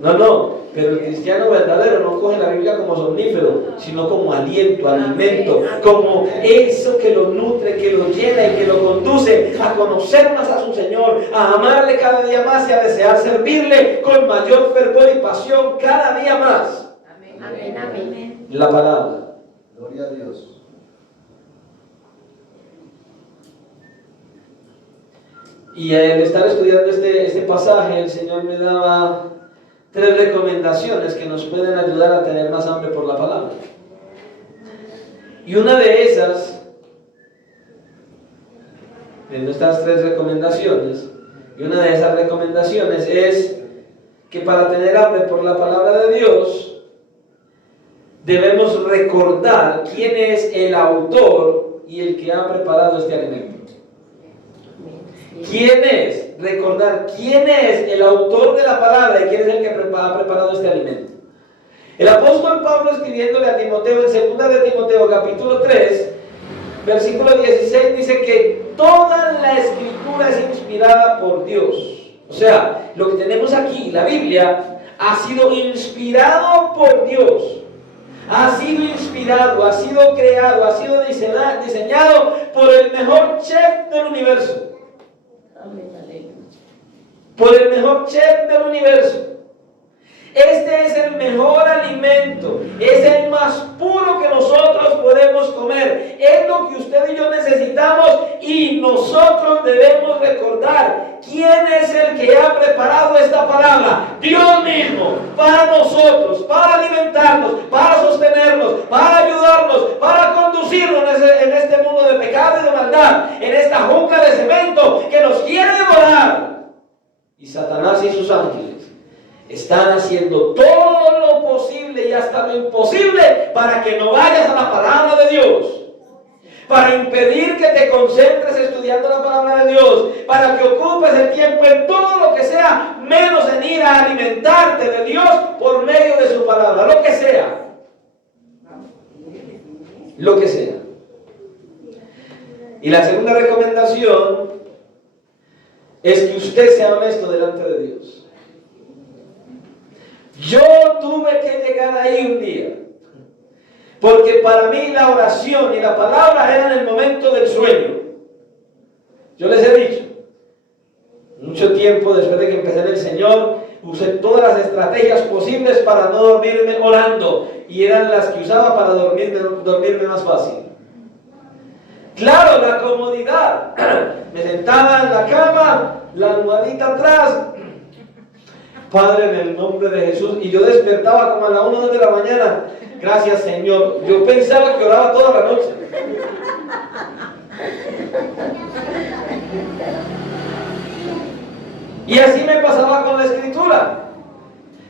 No, pero el cristiano verdadero no coge la Biblia como somnífero, sino como aliento, alimento, como eso que lo nutre, que lo llena y que lo conduce a conocer más a su Señor, a amarle cada día más y a desear servirle con mayor fervor y pasión cada día más. Amén, amén. La palabra. Gloria a Dios. Y al estar estudiando este pasaje, el Señor me daba 3 recomendaciones que nos pueden ayudar a tener más hambre por la palabra. Y una de esas, en estas 3 recomendaciones, y una de esas recomendaciones es que para tener hambre por la palabra de Dios, debemos recordar quién es el autor y el que ha preparado este alimento. ¿Quién es? Recordar quién es el autor de la palabra y quién es el que ha preparado este alimento. El apóstol Pablo, escribiéndole a Timoteo en 2 de Timoteo capítulo 3, versículo 16, dice que toda la escritura es inspirada por Dios. O sea, lo que tenemos aquí, la Biblia, ha sido inspirado por Dios. Ha sido inspirado, ha sido creado, ha sido diseñado por el mejor chef del universo. Por el mejor chef del universo. Este es el mejor alimento, es el más puro que nosotros podemos comer, es lo que usted y yo necesitamos y nosotros debemos recordar quién es el que ha preparado esta palabra. Dios mismo, para nosotros, para alimentarnos, para sostenernos, para ayudarnos, para conducirnos en este mundo de pecado y de maldad, en esta jungla de cemento que nos quiere devorar. Y Satanás y sus ángeles están haciendo todo lo posible y hasta lo imposible para que no vayas a la palabra de Dios, para impedir que te concentres estudiando la palabra de Dios, para que ocupes el tiempo en todo lo que sea, menos en ir a alimentarte de Dios por medio de su palabra, lo que sea. Lo que sea. Y la segunda recomendación es que usted sea honesto delante de Dios. Yo tuve que llegar ahí un día, porque para mí la oración y la palabra eran el momento del sueño. Yo les he dicho, mucho tiempo después de que empecé en el Señor, usé todas las estrategias posibles para no dormirme orando, y eran las que usaba para dormirme más fácil. Claro, la comodidad. Me sentaba en la cama, la almohadita atrás. Padre, en el nombre de Jesús. Y yo despertaba como a las 1 de la mañana. Gracias, Señor. Yo pensaba que oraba toda la noche. Y así me pasaba con la escritura.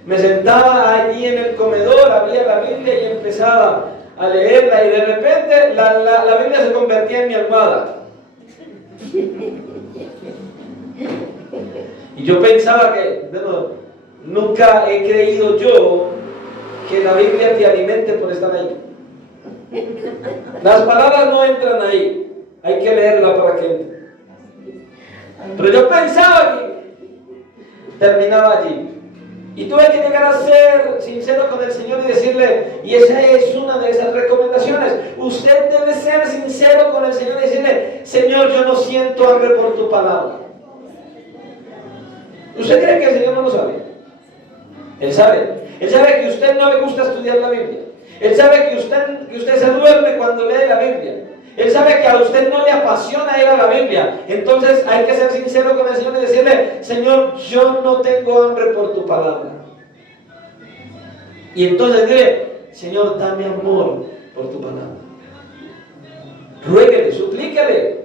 Me sentaba allí en el comedor, abría la Biblia y empezaba a leerla. Y de repente la Biblia se convertía en mi almohada. Y yo pensaba que, bueno, nunca he creído yo que la Biblia te alimente por estar ahí. Las palabras no entran ahí, hay que leerla para que entre. Pero yo pensaba terminaba allí. Y tuve que llegar a ser sincero con el Señor y decirle, y esa es una de esas recomendaciones, usted debe ser sincero con el Señor y decirle, Señor, yo no siento hambre por tu palabra. ¿Usted cree que el Señor no lo sabe? Él sabe. Él sabe que a usted no le gusta estudiar la Biblia. Él sabe que usted se duerme cuando lee la Biblia. Él sabe que a usted no le apasiona ir a la Biblia. Entonces hay que ser sincero con el Señor y decirle, Señor, yo no tengo hambre por tu palabra. Y entonces dile, Señor, dame amor por tu palabra. Ruéguele, suplíquele.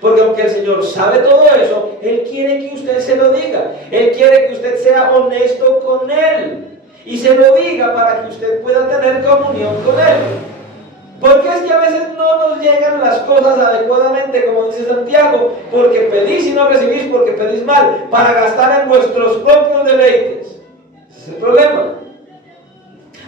Porque aunque el Señor sabe todo eso, Él quiere que usted se lo diga. Él quiere que usted sea honesto con Él. Y se lo diga para que usted pueda tener comunión con Él. Porque es que a veces no nos llegan las cosas adecuadamente, como dice Santiago, porque pedís y no recibís, porque pedís mal, para gastar en vuestros propios deleites. Ese es el problema.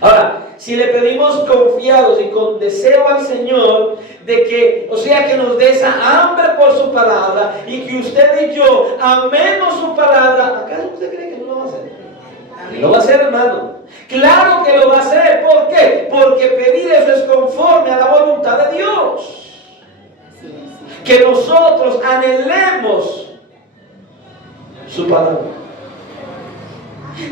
Ahora, si le pedimos confiados y con deseo al Señor, de que, o sea, que nos dé esa hambre por su palabra, y que usted y yo amemos su palabra, ¿acaso usted cree que no lo va a hacer? Lo va a hacer, hermano. Claro que lo va a hacer. ¿Por qué? Porque pedir eso es conforme a la voluntad de Dios. Que nosotros anhelemos su palabra.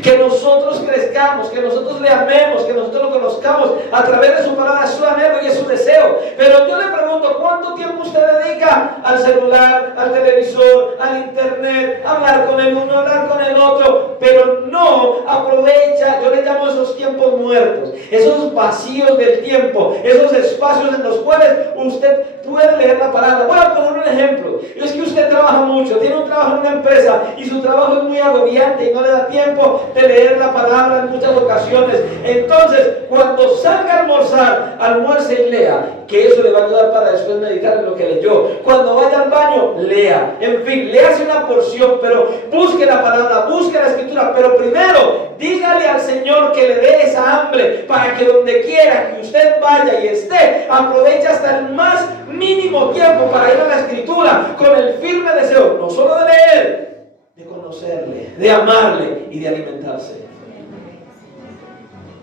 Que nosotros crezcamos, que nosotros le amemos, que nosotros lo conozcamos a través de su palabra, es su anhelo y es su deseo. Pero yo le pregunto, ¿cuánto tiempo usted dedica al celular, al televisor, al internet, a hablar con el uno, a hablar con el otro? Pero no aprovecha, yo le llamo esos tiempos muertos, esos vacíos del tiempo, esos espacios en los cuales usted puede leer la palabra. Voy a poner un ejemplo. Es que usted trabaja mucho, tiene un trabajo en una empresa y su trabajo es muy agobiante y no le da tiempo de leer la palabra en muchas ocasiones. Entonces, cuando salga a almorzar, almuerce y lea, que eso le va a ayudar para después meditar en lo que leyó. Cuando vaya al baño, lea. En fin, léase una porción, pero busque la palabra, busque la escritura, pero primero, dígale al Señor que le dé esa hambre para que donde quiera que usted vaya y esté, aproveche hasta el más mínimo tiempo para ir a la escritura con el firme deseo, no solo de leer, de conocerle, de amarle y de alimentarse.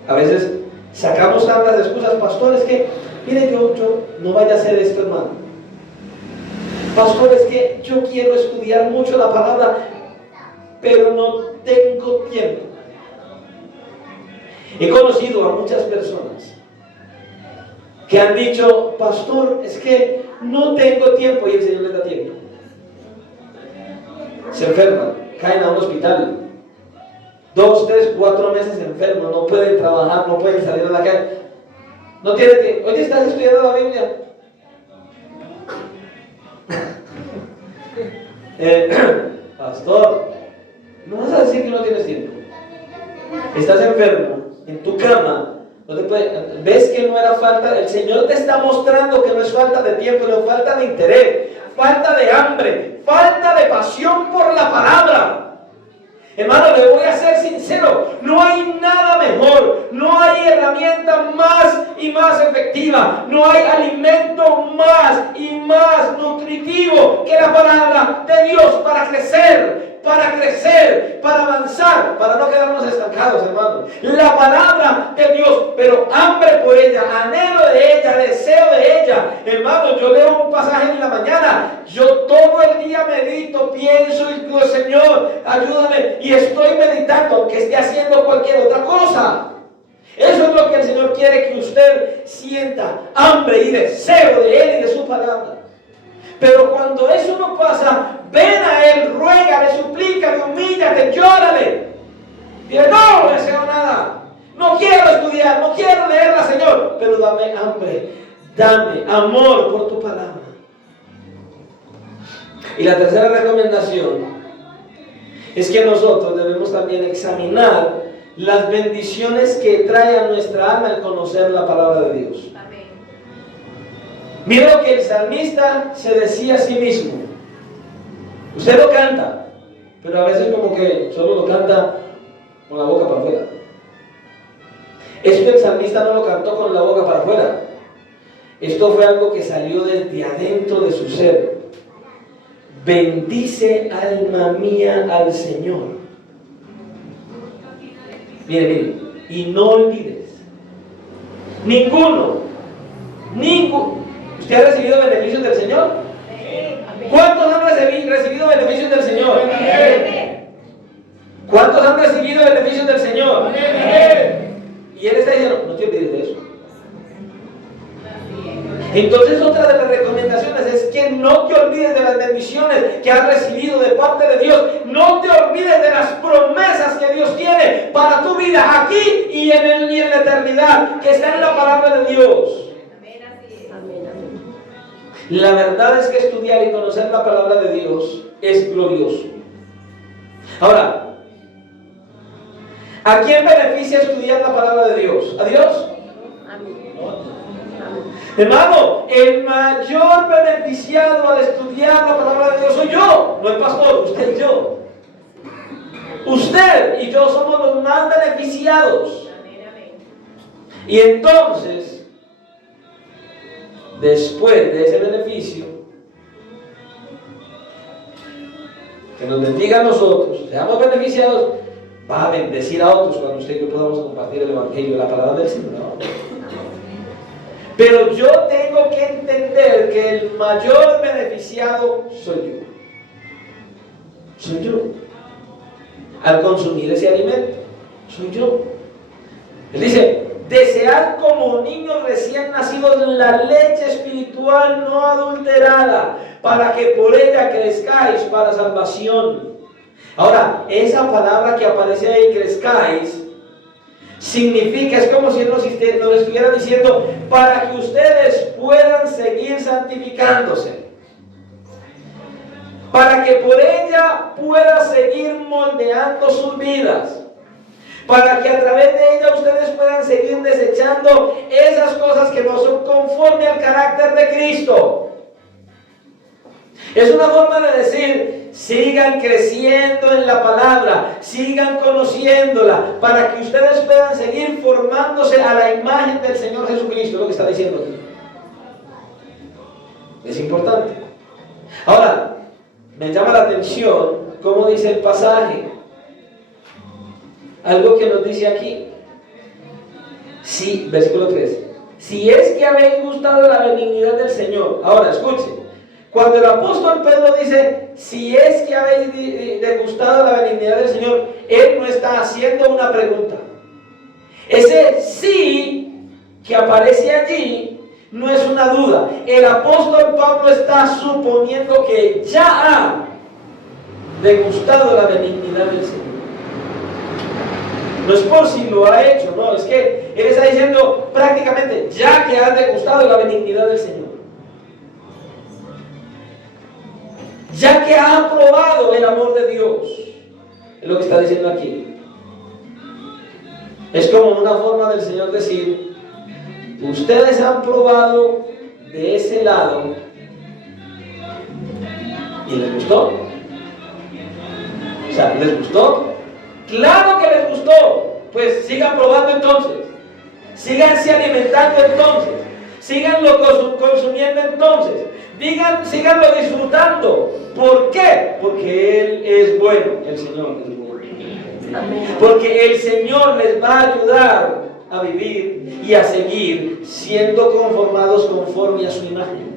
A veces sacamos tantas excusas, pastor, es que, mire, yo no vaya a hacer esto, hermano. Pastor, es que yo quiero estudiar mucho la palabra, pero no tengo tiempo. He conocido a muchas personas que han dicho, pastor, es que no tengo tiempo, y el Señor les da tiempo. Se enferman, caen a un hospital, 2, 3, 4 meses enfermos, no pueden trabajar, no pueden salir a la calle, no tienen que, oye, ¿estás estudiando la Biblia? Pastor, no vas a decir que no tienes tiempo. Estás enfermo, en tu cama, no te puedes, ves que no era falta, el Señor te está mostrando que no es falta de tiempo, no es falta de interés, falta de hambre, falta de pasión por la palabra. Hermano, le voy a ser sincero, no hay nada mejor, no hay herramienta más y más efectiva, no hay alimento más y más nutritivo que la palabra de Dios para crecer, para avanzar, para no quedarnos estancados, hermano. La palabra de Dios, pero hambre por ella, anhelo de ella, deseo de ella. Hermano, yo leo un pasaje en la mañana, yo todo el día medito, pienso y digo, Señor, ayúdame, y estoy meditando, aunque esté haciendo cualquier otra cosa. Eso es lo que el Señor quiere que usted sienta, hambre y deseo de Él y de su palabra. Pero cuando eso no pasa, ven a Él, ruégale, suplícale, humíllate, llórale. Dile, no deseo nada, no quiero estudiar, no quiero leerla, Señor, pero dame hambre, dame amor por tu palabra. Y la tercera recomendación es que nosotros debemos también examinar las bendiciones que trae a nuestra alma el conocer la palabra de Dios. Mira lo que el salmista se decía a sí mismo. Usted lo canta, pero a veces como que solo lo canta con la boca para afuera. Esto el salmista no lo cantó con la boca para afuera. Esto fue algo que salió desde adentro de su ser. Bendice, alma mía, al Señor. Mire, y no olvides, ninguno. ¿Usted ha recibido beneficios del Señor? ¿Cuántos han recibido beneficios del Señor? ¿Cuántos han recibido beneficios del Señor? Y Él está diciendo, no te olvides de eso. Entonces otra de las recomendaciones es que no te olvides de las bendiciones que has recibido de parte de Dios. No te olvides de las promesas que Dios tiene para tu vida aquí y en la eternidad, que está en la palabra de Dios. La verdad es que estudiar y conocer la palabra de Dios es glorioso. Ahora, ¿a quién beneficia estudiar la palabra de Dios? ¿A Dios? Hermano, el mayor beneficiado al estudiar la palabra de Dios soy yo, no el pastor, usted y yo. Usted y yo somos los más beneficiados. Y entonces, después de ese beneficio, que nos bendiga a nosotros, seamos beneficiados, va a bendecir a otros cuando usted y yo podamos compartir el Evangelio, la palabra del Señor. Pero yo tengo que entender que el mayor beneficiado soy yo. Soy yo. Al consumir ese alimento, soy yo. Él dice, desead como niños recién nacidos la leche espiritual no adulterada, para que por ella crezcáis para salvación. Ahora, esa palabra que aparece ahí, crezcáis, significa, es como si nos estuviera diciendo, para que ustedes puedan seguir santificándose, para que por ella pueda seguir moldeando sus vidas, para que a través de ella ustedes puedan seguir desechando esas cosas que no son conforme al carácter de Cristo. Es una forma de decir, sigan creciendo en la palabra, sigan conociéndola, para que ustedes puedan seguir formándose a la imagen del Señor Jesucristo, lo que está diciendo aquí. Es importante. Ahora, me llama la atención cómo dice el pasaje. Algo que nos dice aquí. Sí, versículo 3. Si es que habéis gustado la benignidad del Señor. Ahora, escuchen. Cuando el apóstol Pedro dice, si es que habéis degustado la benignidad del Señor, él no está haciendo una pregunta. Ese sí que aparece allí no es una duda. El apóstol Pablo está suponiendo que ya ha degustado la benignidad del Señor. No es por si lo ha hecho, no, es que él está diciendo prácticamente, ya que has degustado la benignidad del Señor. Ya que ha probado el amor de Dios, es lo que está diciendo aquí. Es como una forma del Señor decir, ustedes han probado de ese lado y les gustó. O sea, ¿les gustó? Claro que les gustó. Pues sigan probando entonces, síganse alimentando entonces, síganlo consumiendo entonces, síganlo disfrutando. ¿Por qué? Porque Él es bueno, el Señor es bueno. Porque el Señor les va a ayudar a vivir y a seguir siendo conformados conforme a su imagen.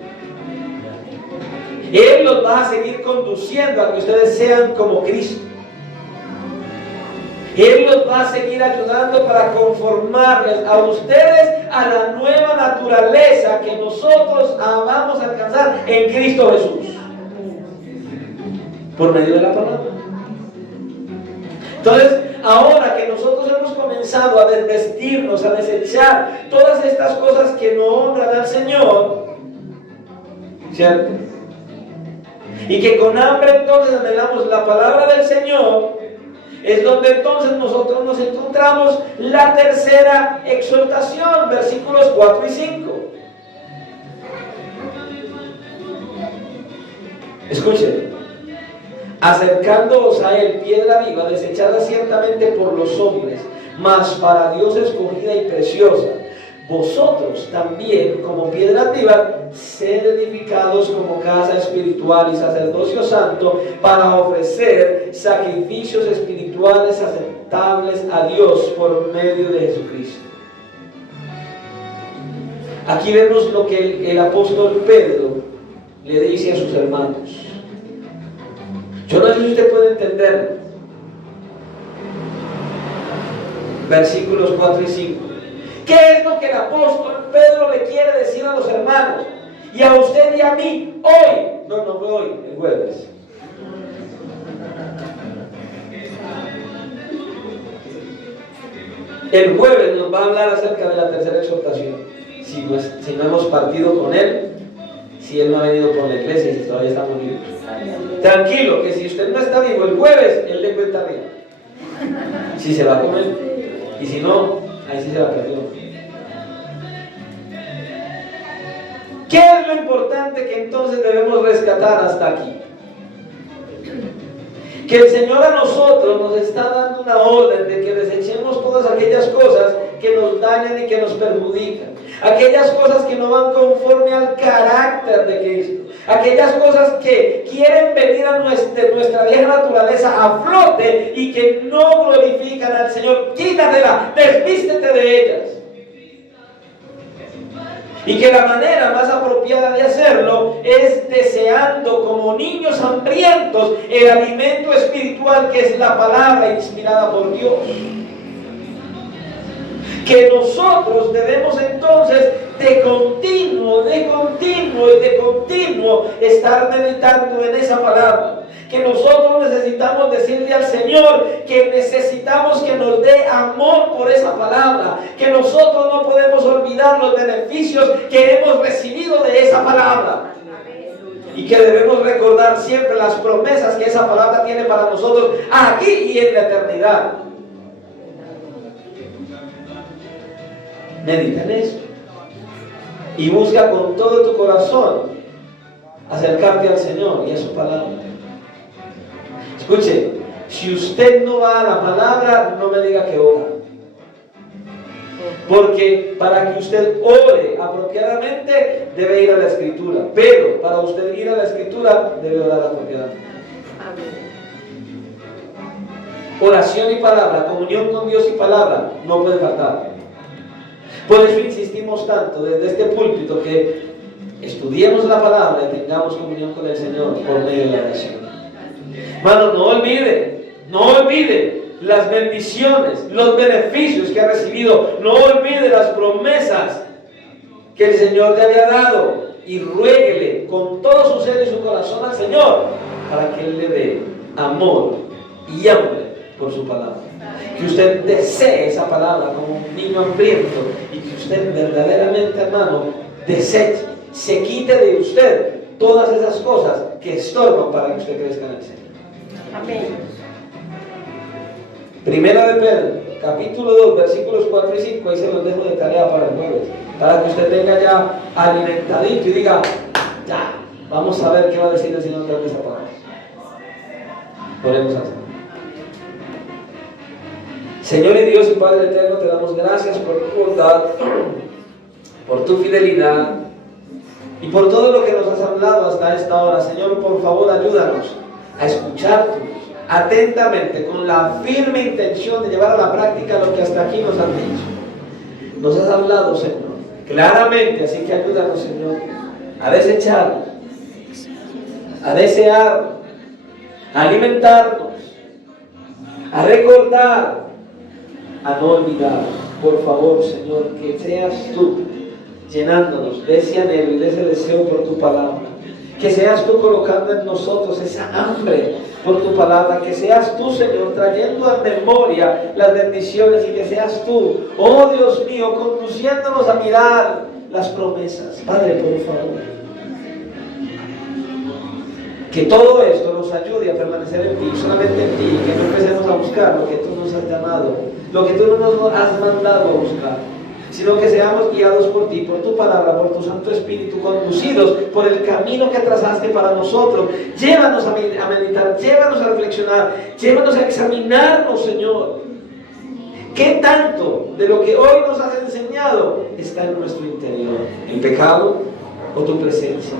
Él los va a seguir conduciendo a que ustedes sean como Cristo. Él los va a seguir ayudando para conformarles a ustedes a la nueva naturaleza que nosotros vamos a alcanzar en Cristo Jesús. Por medio de la palabra. Entonces, ahora que nosotros hemos comenzado a desvestirnos, a desechar todas estas cosas que no honran al Señor, ¿cierto? Y que con hambre entonces anhelamos la palabra del Señor, es donde entonces nosotros nos encontramos la tercera exhortación, versículos 4 y 5. Escuchen. Acercándoos a Él, piedra viva, desechada ciertamente por los hombres, mas para Dios escogida y preciosa. Vosotros también, como piedras vivas, sed edificados como casa espiritual y sacerdocio santo, para ofrecer sacrificios espirituales espirituales aceptables a Dios por medio de Jesucristo. Aquí vemos lo que el apóstol Pedro le dice a sus hermanos. Yo no sé si usted puede entenderlo. Versículos 4 y 5. ¿Qué es lo que el apóstol Pedro le quiere decir a los hermanos? Y a usted y a mí hoy. No fue hoy, el jueves. El jueves nos va a hablar acerca de la tercera exhortación. Si no hemos partido con él, si él no ha venido por la iglesia y si todavía estamos vivos. Tranquilo, que si usted no está vivo el jueves, él le cuenta arriba. Si se va con él. Y si no, ahí sí se la perdió. ¿Qué es lo importante que entonces debemos rescatar hasta aquí? Que el Señor a nosotros nos está dando una orden de que desechemos todas aquellas cosas que nos dañan y que nos perjudican. Aquellas cosas que no van conforme al carácter de Cristo. Aquellas cosas que quieren venir a nuestra vieja naturaleza a flote y que no glorifican al Señor. Quítatela, desvístete de ellas. Y que la manera más apropiada de hacerlo es deseando como niños hambrientos el alimento espiritual que es la palabra inspirada por Dios. Que nosotros debemos entonces de continuo estar meditando en esa palabra. Que nosotros necesitamos decirle al Señor que necesitamos que nos dé amor por esa palabra, que nosotros no podemos olvidar los beneficios que hemos recibido de esa palabra y que debemos recordar siempre las promesas que esa palabra tiene para nosotros aquí y en la eternidad. Medita en eso y busca con todo tu corazón acercarte al Señor y a su palabra. Escuche, si usted no va a la palabra, no me diga que ora. Porque para que usted ore apropiadamente, debe ir a la Escritura. Pero para usted ir a la Escritura, debe orar apropiadamente. Oración y palabra, comunión con Dios y palabra, no puede faltar. Por eso insistimos tanto desde este púlpito que estudiemos la palabra y tengamos comunión con el Señor por medio de la oración. Hermano, no olvide las bendiciones, los beneficios que ha recibido. No olvide las promesas que el Señor te había dado y ruéguele con todo su ser y su corazón al Señor para que Él le dé amor y hambre por su palabra. Que usted desee esa palabra como un niño hambriento y que usted verdaderamente, hermano, deseche, se quite de usted todas esas cosas que estorban para que usted crezca en el Señor. Amén. Primera de Pedro, capítulo 2, versículos 4 y 5, ahí se los dejo de tarea para el jueves, para que usted tenga ya alimentadito y diga, ya, vamos a ver qué va a decir el Señor de esa palabra. Oremos al Señor. Señor y Dios y Padre eterno, te damos gracias por tu bondad, por tu fidelidad y por todo lo que nos has hablado hasta esta hora. Señor, por favor, ayúdanos a escucharte atentamente, con la firme intención de llevar a la práctica lo que hasta aquí nos has dicho. Nos has hablado, Señor, claramente, así que ayúdanos, Señor, a desechar, a desear, a alimentarnos, a recordar, a no olvidar. Por favor, Señor, que seas tú llenándonos de ese anhelo y de ese deseo por tu palabra. Que seas tú colocando en nosotros esa hambre por tu palabra. Que seas tú, Señor, trayendo a memoria las bendiciones y que seas tú, oh Dios mío, conduciéndonos a mirar las promesas. Padre, por favor, que todo esto nos ayude a permanecer en ti, solamente en ti, que no empecemos a buscar lo que tú nos has llamado, lo que tú nos has mandado a buscar, sino que seamos guiados por ti, por tu palabra, por tu Santo Espíritu, conducidos por el camino que trazaste para nosotros. Llévanos a meditar, llévanos a reflexionar, llévanos a examinarnos, Señor. ¿Qué tanto de lo que hoy nos has enseñado está en nuestro interior? ¿El pecado o tu presencia?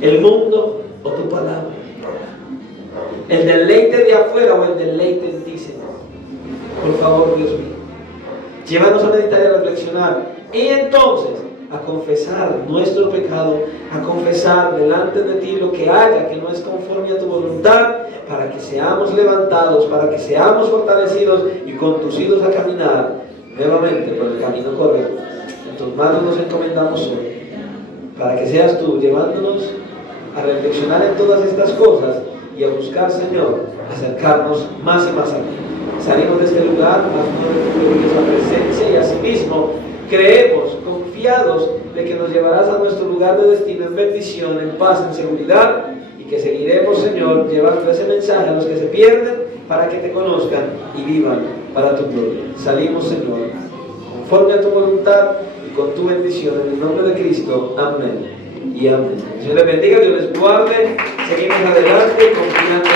¿El mundo o tu palabra? ¿El deleite de afuera o el deleite en ti, Señor? Por favor, Dios mío. Llévanos a meditar y a reflexionar. Y entonces a confesar nuestro pecado, a confesar delante de ti lo que haya que no es conforme a tu voluntad, para que seamos levantados, para que seamos fortalecidos y conducidos a caminar nuevamente por el camino correcto. En tus manos nos encomendamos hoy, para que seas tú llevándonos a reflexionar en todas estas cosas y a buscar, Señor, acercarnos más y más a ti. Salimos de este lugar más de tu gloriosa presencia y asimismo creemos, confiados de que nos llevarás a nuestro lugar de destino en bendición, en paz, en seguridad, y que seguiremos, Señor, llevando ese mensaje a los que se pierden para que te conozcan y vivan para tu gloria. Salimos, Señor, conforme a tu voluntad y con tu bendición, en el nombre de Cristo. Amén y amén. Dios les bendiga, Dios les guarde. Seguimos adelante confiando